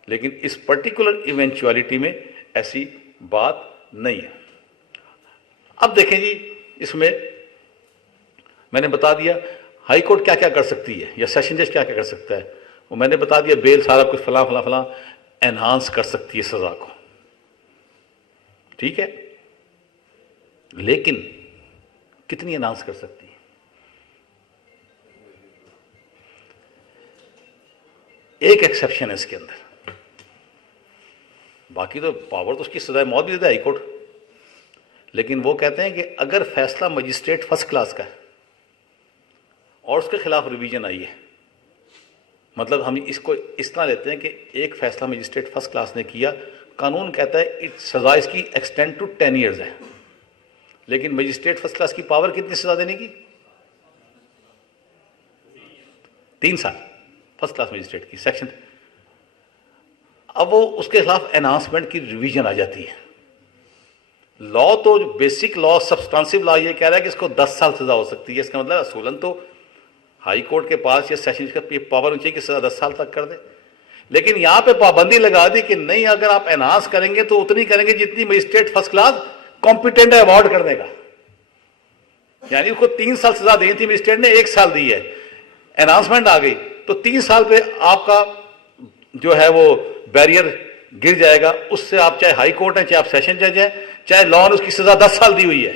लेकिन इस पर्टिकुलर इवेंचुअलिटी में ऐसी बात नहीं है। अब देखें जी, इसमें मैंने बता दिया हाई कोर्ट क्या क्या कर सकती है या सेशन जज क्या क्या कर सकता है, वो मैंने बता दिया। बेल सारा कुछ फला फला फला एनहांस कर सकती है सजा को, ठीक है, लेकिन कितनी एनहांस कर सकती है? एक एक्सेप्शन है इसके अंदर, बाकी तो पावर तो उसकी सजा मौत भी देता है हाई कोर्ट। लेकिन वो कहते हैं कि अगर फैसला मजिस्ट्रेट फर्स्ट क्लास का है और उसके खिलाफ रिवीजन आई है, मतलब हम इसको इस तरह लेते हैं कि एक फैसला मजिस्ट्रेट फर्स्ट क्लास ने किया, कानून कहता है सजा इसकी एक्सटेंड टू 10 ईयर्स है, लेकिन मजिस्ट्रेट फर्स्ट क्लास की पावर कितनी सजा देने की? 3 साल फर्स्ट क्लास मजिस्ट्रेट की सेक्शन। अब वो उसके खिलाफ एनहांसमेंट की रिवीजन आ जाती है। लॉ तो बेसिक लॉ सब्सटेंसिव लॉ ये कह रहा है कि इसको 10 साल सजा हो सकती है। इसका मतलब असूलन तो हाई कोर्ट के पास या सेशन का पावर होनी चाहिए कि सजा 10 साल तक कर दे, लेकिन यहां पे पाबंदी लगा दी कि नहीं, अगर आप एनहांस करेंगे तो उतनी करेंगे जितनी मजिस्ट्रेट फर्स्ट क्लास कॉम्पिटेंट है अवॉर्ड करने का। यानी उसको 3 साल सजा दी थी, मजिस्ट्रेट ने 1 साल दी है, एनहांसमेंट आ गई तो 3 साल पे आपका जो है वो बैरियर गिर जाएगा। उससे आप चाहे हाई कोर्ट है, चाहे आप सेशन जज है, चाहे लॉ ने उसकी सजा 10 साल दी हुई है,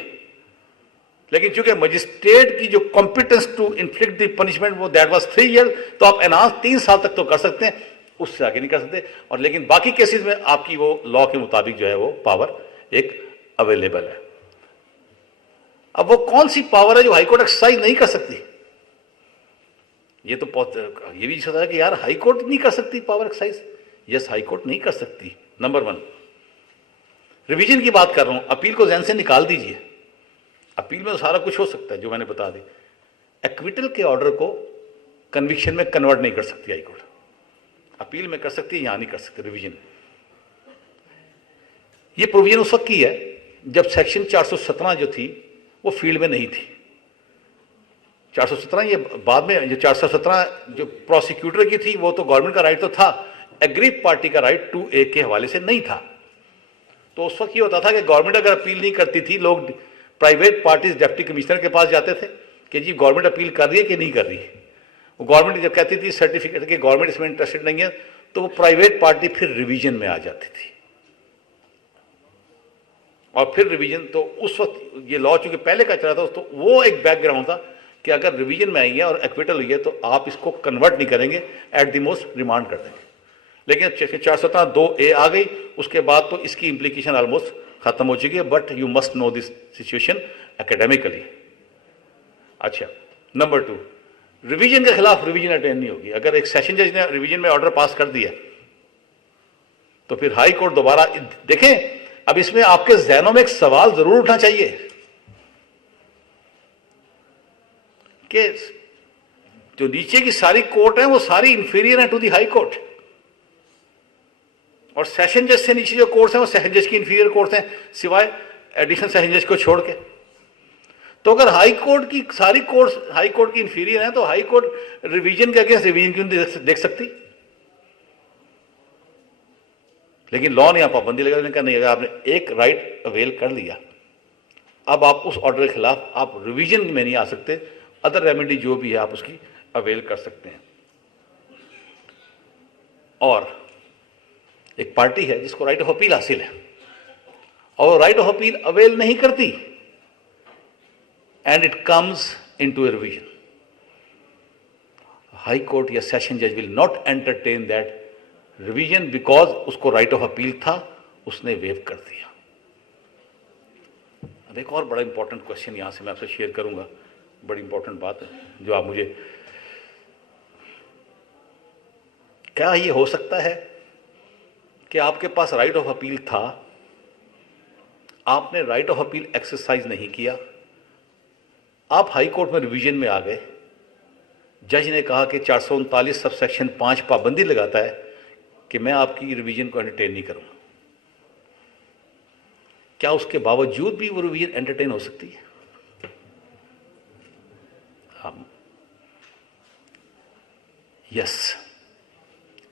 लेकिन चूंकि मजिस्ट्रेट की जो competence to inflict the punishment वो दैट वाज 3 ईयर, तो आप एनहांस 3 साल तक तो कर सकते हैं, उससे आगे नहीं कर सकते। और लेकिन बाकी केसेस में आपकी वो लॉ के मुताबिक जो है वो पावर एक अवेलेबल है। अब वो कौन सी पावर है जो हाईकोर्ट एक्सरसाइज नहीं कर सकती? ये तो ये भी सोचा है कि यार हाईकोर्ट नहीं कर सकती पावर एक्सरसाइज। यस, हाईकोर्ट नहीं कर सकती। नंबर 1, रिवीजन की बात कर रहा हूं, अपील को जहन से निकाल दीजिए। अपील में तो सारा कुछ हो सकता है जो मैंने बता दी। एक्विटल के ऑर्डर को कन्विक्शन में कन्वर्ट नहीं कर सकती हाईकोर्ट, अपील में कर सकती है, यहां नहीं कर सकती रिवीजन। ये प्रोविजन उस वक्त की है जब सेक्शन 417 जो थी वो फील्ड में नहीं थी। 417 ये बाद में, जो 417 जो प्रोसिक्यूटर की थी वो तो गवर्नमेंट का राइट तो था, एग्रीड पार्टी का राइट 2A के हवाले से नहीं था। तो उस वक्त ये होता था कि गवर्नमेंट अगर अपील नहीं करती थी, लोग प्राइवेट पार्टीज डिप्टी कमिश्नर के पास जाते थे कि जी गवर्नमेंट अपील कर रही है कि नहीं कर रही है। वो गवर्नमेंट जब कहती थी सर्टिफिकेट कि गवर्नमेंट इसमें इंटरेस्टेड नहीं है, तो वो प्राइवेट पार्टी फिर रिवीजन में आ जाती थी। और फिर रिवीजन, तो उस वक्त ये लॉ चूंकि पहले का चला था, तो वो एक बैकग्राउंड था कि अगर रिवीजन में आई है और एक्विटल हुई है तो आप इसको कन्वर्ट नहीं करेंगे, एट द मोस्ट रिमांड कर देंगे। लेकिन 417(2)A आ गई, उसके बाद तो इसकी इंप्लीकेशन ऑलमोस्ट खत्म हो चुकी है। But you must no this situation academically. अच्छा, नंबर 2, रिवीजन के खिलाफ रिवीजन अटेंड नहीं होगी। अगर एक सेशन जज ने रिवीजन में ऑर्डर पास कर दिया तो फिर हाई कोर्ट दोबारा देखें। अब इसमें आपके जहनों में एक सवाल जरूर उठना चाहिए कि जो नीचे की सारी कोर्ट है वो सारी इंफीरियर है टू दी हाई कोर्ट, और सेशन जज से नीचे जो कोर्ट्स हैं वो सेशन जज की इंफीरियर कोर्ट्स हैं, सिवाय एडिशनल सेशन जज को छोड़ के। तो अगर हाई कोर्ट की सारी कोर्ट्स हाई कोर्ट की इंफीरियर हैं, तो हाई कोर्ट रिवीजन के अगेंस्ट रिवीजन क्यों नहीं देख सकती? लेकिन लॉ ने यहां पाबंदी लगाने का नहीं, अगर आपने एक राइट अवेल कर लिया, अब आप उस ऑर्डर के खिलाफ आप रिवीजन में नहीं आ सकते, अदर रेमेडी जो भी है आप उसकी अवेल कर सकते हैं। और एक पार्टी है जिसको राइट ऑफ अपील हासिल है और राइट ऑफ अपील अवेल नहीं करती, and it comes into A revision, high court या सेशन जज will not entertain that revision because उसको राइट ऑफ अपील था, उसने वेव कर दिया। अब एक और बड़ा इंपॉर्टेंट क्वेश्चन यहां से मैं आपसे शेयर करूंगा, बड़ी इंपॉर्टेंट बात है जो आप मुझे, क्या ये हो सकता है कि आपके पास राइट ऑफ अपील था, आपने राइट ऑफ अपील एक्सरसाइज नहीं किया, आप हाई कोर्ट में रिवीजन में आ गए, जज ने कहा कि 439 सब सेक्शन 5 पाबंदी लगाता है कि मैं आपकी रिवीजन को एंटरटेन नहीं करूंगा, क्या उसके बावजूद भी वो रिवीजन एंटरटेन हो सकती है? यस,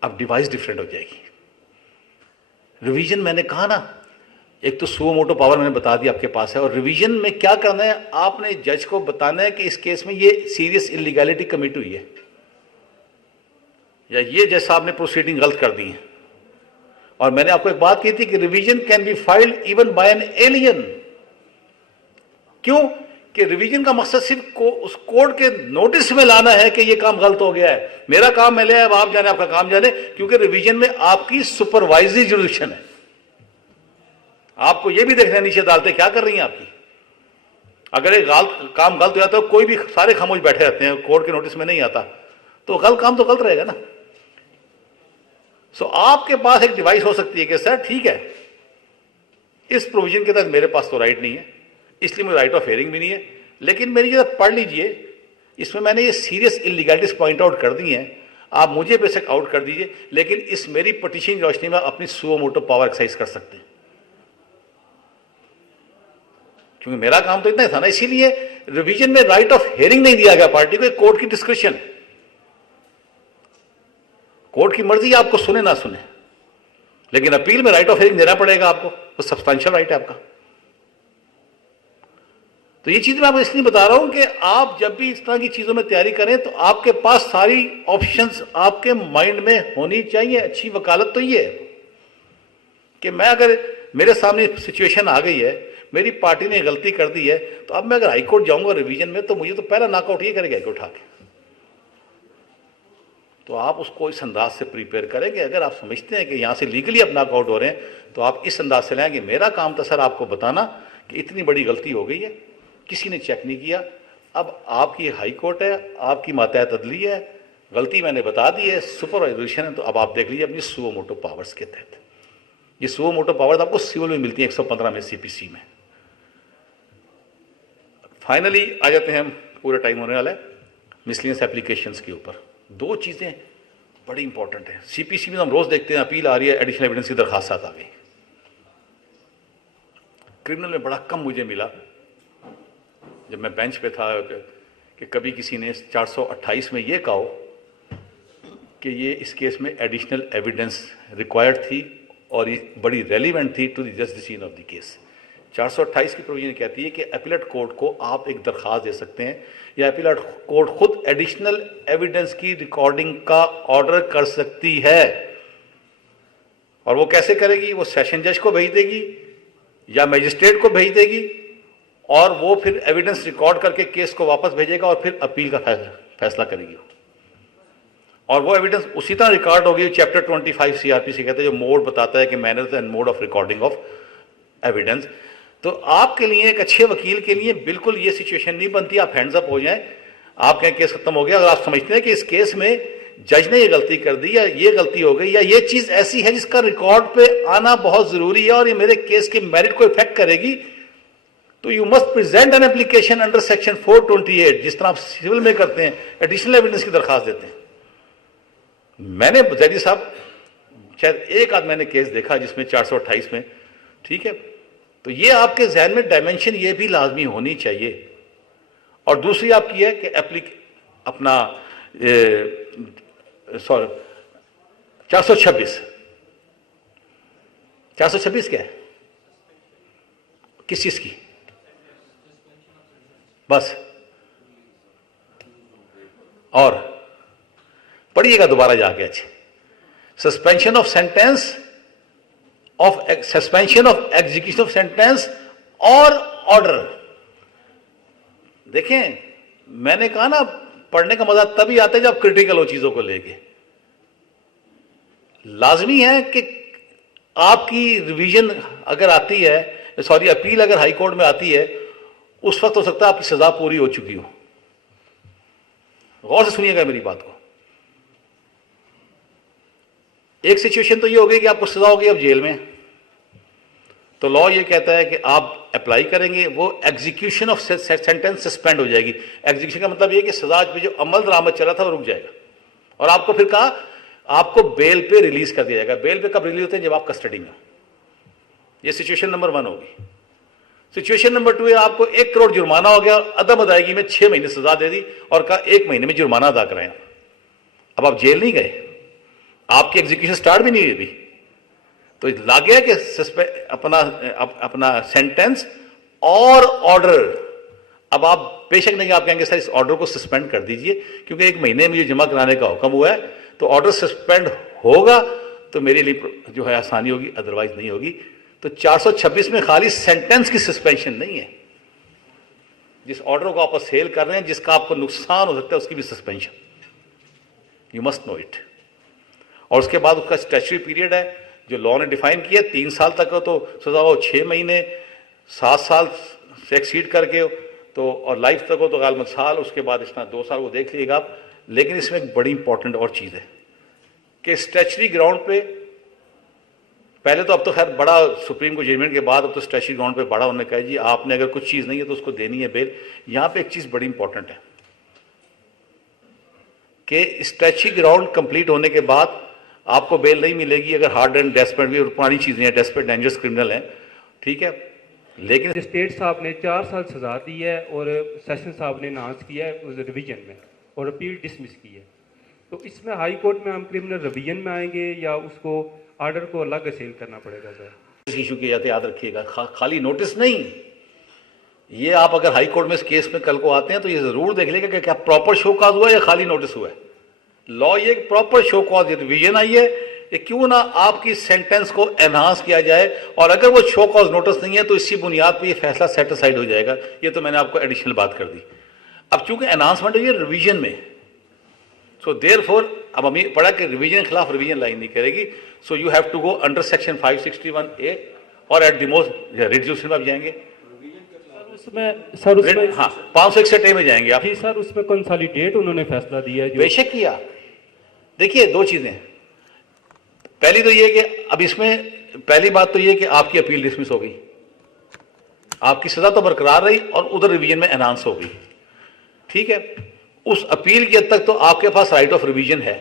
अब डिवाइस डिफरेंट हो जाएगी। रिवीजन मैंने कहा ना, एक तो सुओ मोटो पावर मैंने बता दिया आपके पास है, और रिवीजन में क्या करना है, आपने जज को बताना है कि इस केस में ये सीरियस इलीगैलिटी कमिट हुई है, या ये जज साहब ने प्रोसीडिंग गलत कर दी है। और मैंने आपको एक बात की थी कि revision can be filed even bye an alien. क्यों? कि रिवीजन का मकसद सिर्फ उस कोर्ट के नोटिस में लाना है कि ये काम गलत हो गया है, मेरा काम मैं ले आया, अब आप जाने, आपका काम जाने, क्योंकि रिवीजन में आपकी सुपरवाइजरी जुरिडिक्शन है। आपको ये भी देखना है नीचे अदालतें क्या कर रही हैं आपकी। अगर एक काम गलत हो जाता है, कोई भी सारे खामोश बैठे रहते हैं, कोर्ट के नोटिस में नहीं आता, तो गलत काम तो गलत रहेगा ना। सो आपके पास एक डिवाइस हो सकती है कि सर ठीक है, इस प्रोविजन के तहत मेरे पास तो राइट नहीं है, इसलिए मुझे राइट ऑफ हियरिंग भी नहीं है, लेकिन मेरी जरा पढ़ लीजिए, इसमें मैंने ये सीरियस इलीगैलिटीज पॉइंट आउट कर दी हैं, आप मुझे बेशक आउट कर दीजिए, लेकिन इस मेरी पिटीशन की रोशनी में अपनी सुओ मोटो पावर एक्सरसाइज कर सकते हैं। क्योंकि मेरा काम तो इतना ही था ना, इसीलिए रिवीजन में राइट ऑफ हियरिंग नहीं दिया गया पार्टी को, कोर्ट की डिस्क्रिप्शन, कोर्ट की मर्जी आपको सुने ना सुने, लेकिन अपील में राइट ऑफ हियरिंग देना पड़ेगा आपको, वो सब्सटेंशियल राइट है आपका। तो ये चीज मैं आपको इसलिए बता रहा हूं कि आप जब भी इस तरह की चीजों में तैयारी करें तो आपके पास सारी ऑप्शंस आपके माइंड में होनी चाहिए। अच्छी वकालत तो ये है कि मैं, अगर मेरे सामने सिचुएशन आ गई है, मेरी पार्टी ने गलती कर दी है, तो अब मैं अगर हाईकोर्ट जाऊंगा रिवीजन में, तो मुझे तो पहला नॉकआउट ये करेगा हाईकोर्ट आके। तो आप उसको इस अंदाज से प्रिपेयर करेंगे। अगर आप समझते हैं कि यहां से लीगली आप नॉकआउट हो रहे हैं, तो आप इस अंदाज से लेंगे, मेरा काम था सर आपको बताना कि इतनी बड़ी गलती हो गई है, किसी ने चेक नहीं किया, अब आपकी हाई कोर्ट है, आपकी मातहत अदली है, गलती मैंने बता दी है, सुपरवाइजेशन है, तो अब आप देख लीजिए अपनी सुओ मोटो पावर्स के तहत। ये सुओ मोटो पावर्स आपको सिविल में मिलती है 115 में सीपीसी में। फाइनली आ जाते हैं हम, पूरा टाइम होने वाला है, मिसलेनियस एप्लीकेशंस के ऊपर। दो चीजें बड़ी इंपॉर्टेंट है। सीपीसी में हम रोज देखते हैं अपील आ रही है, एडिशनल एविडेंस की दरखास्त आ गई। क्रिमिनल में बड़ा कम मुझे मिला जब मैं बेंच पे था कि कभी किसी ने 428 में ये कहा कि ये इस केस में एडिशनल एविडेंस रिक्वायर्ड थी और ये बड़ी रेलिवेंट थी to the just decision of the case. 428 की प्रोविजन कहती है कि अपीलेट कोर्ट को आप एक दरखास्त दे सकते हैं, या अपीलेट कोर्ट खुद एडिशनल एविडेंस की रिकॉर्डिंग का ऑर्डर कर सकती है। और वो कैसे करेगी? वो सेशन जज को भेज देगी या मजिस्ट्रेट को भेज देगी, और वो फिर एविडेंस रिकॉर्ड करके केस को वापस भेजेगा और फिर अपील का फैसला करेगी। और वो एविडेंस उसी तरह रिकॉर्ड होगी, चैप्टर 25 सीआरपीसी कहते हैं, जो मोड बताता है कि manners and mode of recording of evidence. तो आपके लिए, एक अच्छे वकील के लिए बिल्कुल ये सिचुएशन नहीं बनती, आप हैंड्स अप हो जाएं, आप कहें केस खत्म हो गया। अगर आप समझते हैं कि इस केस में जज ने ये गलती कर दी, या ये गलती हो गई, या ये चीज ऐसी है जिसका रिकॉर्ड पे आना बहुत जरूरी है और ये मेरे केस के मेरिट को इफेक्ट करेगी, तो you must present an application under section 428, जिस तरह आप सिविल में करते हैं, एडिशनल एविडेंस की दरखास्त देते हैं। मैंने जैदी साहब शायद एक आध मैंने केस देखा जिसमें 428 में, ठीक है। तो ये आपके जहन में डायमेंशन ये भी लाजमी होनी चाहिए। और दूसरी आपकी है कि अपना 426 क्या है, किस चीज की? बस, और पढ़िएगा दोबारा जाके अच्छे। Suspension of sentence, suspension of execution of sentence और ऑर्डर। देखें, मैंने कहा ना, पढ़ने का मजा तभी आता है जब क्रिटिकल हो चीजों को लेके। लाजमी है कि आपकी रिवीजन अगर आती है, सॉरी अपील अगर हाई कोर्ट में आती है, उस वक्त हो सकता है आपकी सजा पूरी हो चुकी हो। गौर से सुनिएगा मेरी बात को। एक सिचुएशन तो ये हो गई कि आपको सजा हो गई अब जेल में, तो लॉ ये कहता है कि आप अप्लाई करेंगे, वो एग्जीक्यूशन ऑफ सेंटेंस सस्पेंड हो जाएगी। एग्जीक्यूशन का मतलब ये कि सजा पे जो अमल दरामद चला था वो रुक जाएगा, और आपको फिर कहा आपको बेल पे रिलीज कर दिया जाएगा। बेल पे कब रिलीज होते हैं? जब आप कस्टडी में हो। ये सिचुएशन नंबर 1 होगी। सिचुएशन नंबर 2 है, आपको 1 करोड़ जुर्माना हो गया, अदम अदायगी में 6 महीने सजा दे दी और कहा 1 महीने में जुर्माना अदा कराएं। अब आप जेल नहीं गए, आपकी एग्जीक्यूशन स्टार्ट भी नहीं हुई अभी, तो लाग गया कि अपना सेंटेंस और ऑर्डर। अब आप बेशक नहीं, आप कहेंगे सर इस ऑर्डर को सस्पेंड कर दीजिए क्योंकि 1 महीने में ये जमा कराने का हुक्म हुआ है, तो ऑर्डर सस्पेंड होगा तो मेरे लिए जो है आसानी होगी, अदरवाइज नहीं होगी। तो 426 में खाली सेंटेंस की सस्पेंशन नहीं है, जिस ऑर्डर को आप सेल कर रहे हैं, जिसका आपको नुकसान हो सकता है, उसकी भी suspension. You must no it. और उसके बाद उसका स्टैच्यूटरी पीरियड है जो लॉ ने डिफाइन किया, 3 साल तक हो तो सजा हो, 6 महीने, 7 साल से एक्सीड करके हो तो, और लाइफ तक हो तो गालबन साल, उसके बाद इतना 2 साल, वो देख लीजिएगा आप। लेकिन इसमें एक बड़ी इंपॉर्टेंट और चीज़ है कि स्टैच्यूटरी ग्राउंड पे, पहले तो अब तो खैर बड़ा सुप्रीम कोर्ट जजमेंट के बाद अब तो स्टैच्यूटरी ग्राउंड पे बड़ा उन्होंने कहा जी आपने अगर कुछ चीज़ नहीं है तो उसको देनी है बेल। यहाँ पे एक चीज़ बड़ी इंपॉर्टेंट है कि स्टैच्यूटरी ग्राउंड कंप्लीट होने के बाद आपको बेल नहीं मिलेगी अगर हार्ड एंड डेस्परेट भी, और पुरानी चीज़ें हैं, डेस्परेट डेंजरस क्रिमिनल हैं, ठीक है, लेकिन स्टेट साहब ने 4 साल सजा दी है और सेशन साहब ने नाज किया है उस रिवीजन में और अपील डिसमिस की है। तो इसमें हाई कोर्ट में हम क्रिमिनल रिवीजन में आएंगे या उसको आर्डर को अलग असेल करना पड़ेगा सर? इशू किए जाते याद रखिएगा, खाली नोटिस नहीं। ये आप अगर हाई कोर्ट में इस केस में कल को आते हैं तो ये जरूर देख लेगा कि क्या प्रॉपर शो कॉज हुआ है या खाली नोटिस हुआ है। लॉ ये प्रॉपर शो कॉज रिवीजन आई है, ये क्यों ना आपकी सेंटेंस को एनहांस किया जाए, और अगर वो शो कॉज नोटिस नहीं है तो इसी बुनियाद पे ये फैसला सेट असाइड हो जाएगा। ये तो मैंने आपको एडिशनल बात कर दी। अब चूंकि एनहांसमेंट है ये रिवीजन में, सो देयरफॉर अब हमें पढ़ा कि रिवीजन के खिलाफ रिवीजन लाइन नहीं करेगी। So you have to go under section 561A और एट द मोस्ट रिड्यूस में आप जाएंगे। उसमें हाँ 561A में जाएंगे आप। जी सर, उसमें कंसोलिडेट उन्होंने फैसला दिया है जो बेशक किया। देखिए दो चीजें, पहली तो ये कि अब इसमें पहली बात तो ये कि आपकी अपील डिसमिस हो गई, आपकी सजा तो बरकरार रही और उधर रिवीजन में एनहांस हो गई। ठीक है, उस अपील की हद तक तो आपके पास राइट ऑफ रिवीजन है,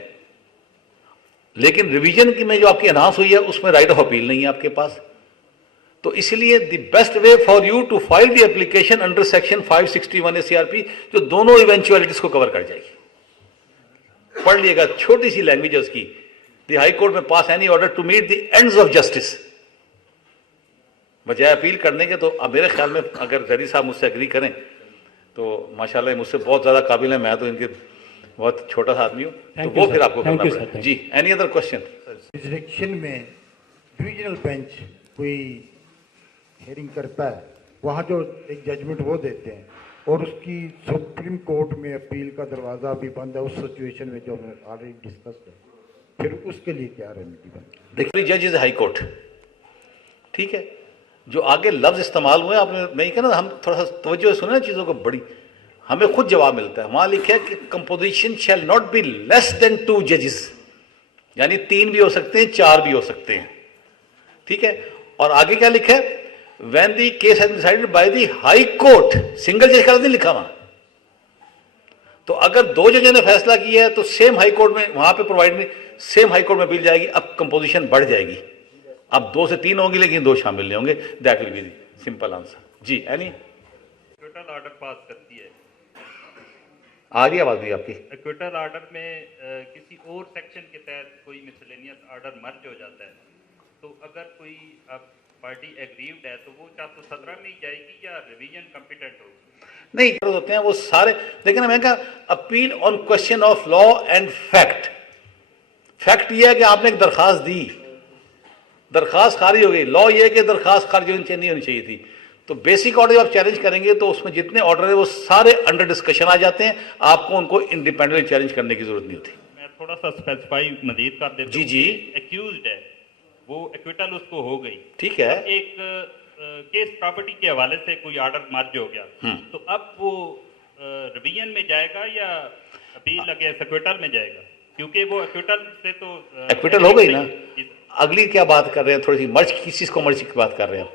लेकिन रिवीजन की में जो आपकी एनहांस हुई है उसमें राइट ऑफ अपील नहीं है आपके पास। तो इसलिए the best way for you to file the application under section 561 ACRP जो दोनों इवेंचुअलिटीज को कवर कर जाएगी। पढ़ लिएगा, छोटी सी लैंग्वेज है उसकी। द हाई कोर्ट में pass any order to meet the ends of justice, बजाय अपील करने के। तो अब मेरे ख्याल में अगर जरी साहब मुझसे एग्री करें तो माशाल्लाह मुझसे बहुत ज्यादा काबिल है, मैं तो इनके बहुत छोटा सा आदमी हूँ, तो वो फिर आपको करना पड़ेगा। जी, एनी अदर क्वेश्चन? जुरिडिक्शन में डिविजनल बेंच कोई हेयरिंग करता है, वहाँ जो एक जजमेंट वो देते हैं और उसकी सुप्रीम कोर्ट में अपील का दरवाज़ा भी बंद है, उस सिचुएशन में जो हमने ऑलरेडी डिस्कस है, फिर उसके लिए क्या रेमेडी बनती है? देखिए जज इज हाई कोर्ट, ठीक है। जो आगे लफ्ज इस्तेमाल हुए आपने, मैं ये कहना हम थोड़ा सा तवज्जो सुने ना चीज़ों को, बड़ी हमें खुद जवाब मिलता है। वहाँ लिखा है कि composition shall not be less than 2 जजेस, यानी 3 भी हो सकते हैं, 4 भी हो सकते हैं, ठीक है। और आगे क्या लिखा है? When the case has been decided by the High Court, single जज का नहीं लिखा वहां। तो अगर 2 जजों ने फैसला किया है तो सेम हाई कोर्ट में वहां पे प्रोवाइड नहीं, सेम हाई कोर्ट में अपील जाएगी। अब कंपोजिशन बढ़ जाएगी, अब 2 से 3 होंगी लेकिन 2 शामिल नहीं होंगे। That will be the simple answer. जी, एनी एक्विटल ऑर्डर पास करती है, आ रही आवाज नहीं आपकी? एक्विटल ऑर्डर में किसी और सेक्शन के तहत कोई मिसलेनियस ऑर्डर मर्ज हो जाता है, तो अगर कोई पार्टी एग्रीव्ड है तो वो 417 में ही जाएगी या रिवीजन कॉम्पिटेंट होगी? नहीं होते हैं वो सारे, लेकिन मैं कहा appeal on question of law and fact. Fact ये है कि आपने एक दरखास्त दी, दरखास्त खारिज हो गई। लॉ ये है कि दरखास्त खारिज नहीं होनी चाहिए थी। तो बेसिक ऑर्डर आप चैलेंज करेंगे तो उसमें जितने ऑर्डर है वो सारे अंडर डिस्कशन आ जाते हैं, आपको उनको इंडिपेंडेंटली चैलेंज करने की जरूरत नहीं होती। मैं थोड़ा सा स्पेसिफाई मजीद कर देता हूं। जी जी, एक्यूज्ड है, वो एक्विटल उसको हो गई, ठीक है। एक केस प्रॉपर्टी के हवाले से कोई ऑर्डर मर्ज हो गया, तो अब वो रिवीजन में जाएगा या अपील अगे एक्विटल में जाएगा? क्योंकि वो एक्विटल से तो एक्विटल हो गई ना। अगली क्या बात कर रहे हैं? थोड़ी सी मर्ज, किस चीज को मर्ज की बात कर रहे हैं?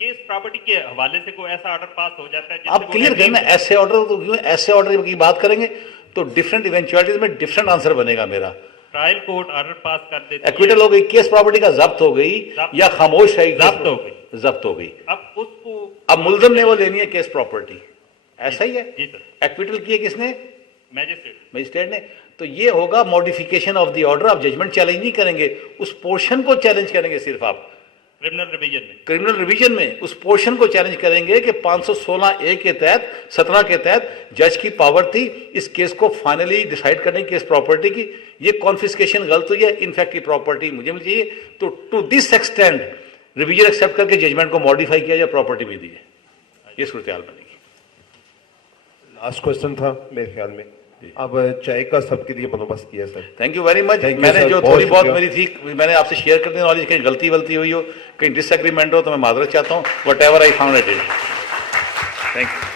केस प्रॉपर्टी के हवाले से कोई ऐसा ऑर्डर पास हो जाता है। आप क्लियर करें ना, ऐसे ऑर्डर तो क्यों, ऐसे ऑर्डर की बात करेंगे तो डिफरेंट इवेंचुअलिटीज में डिफरेंट आंसर बनेगा मेरा। ट्रायल कोर्ट ऑर्डर पास कर देती है, एक्विटल हो गई, केस प्रॉपर्टी का जब्त हो गई या खामोश रहेगी? जब्त हो गई, जब्त हो गई। अब उसको अब मुल्जम ने वो लेनी है केस प्रॉपर्टी, ऐसा ही है। जी सर, एक्विटल की है किसने? मैजिस्ट्रेट ने। तो ये होगा मॉडिफिकेशन ऑफ द ऑर्डर। आप जजमेंट चैलेंज नहीं करेंगे, उस पोर्शन को चैलेंज करेंगे सिर्फ आप। क्रिमिनल रिवीजन में, क्रिमिनल रिवीजन में उस पोर्शन को चैलेंज करेंगे कि 516A के तहत 17 के तहत जज की पावर थी इस केस को फाइनली डिसाइड करने की, केस प्रॉपर्टी की। ये कॉन्फिस्केशन गलत हुई है, इनफैक्ट ये प्रॉपर्टी मुझे मिल चाहिए। तो to this extend revision accept करके जजमेंट को मॉडिफाई किया जाए, प्रॉपर्टी भी दी जाए, ये सूरत हाल बनेगी। लास्ट क्वेश्चन था मेरे ख्याल में। अब चाय का सबके लिए बंदोबस्त किया sir. Thank you very much. मैंने जो थोड़ी बहुत मेरी थी मैंने आपसे शेयर कर दी नॉलेज, कहीं गलती वलती हुई हो, कहीं डिसएग्रीमेंट हो तो मैं माजरत चाहता हूँ। What ever I found it is. Thank you.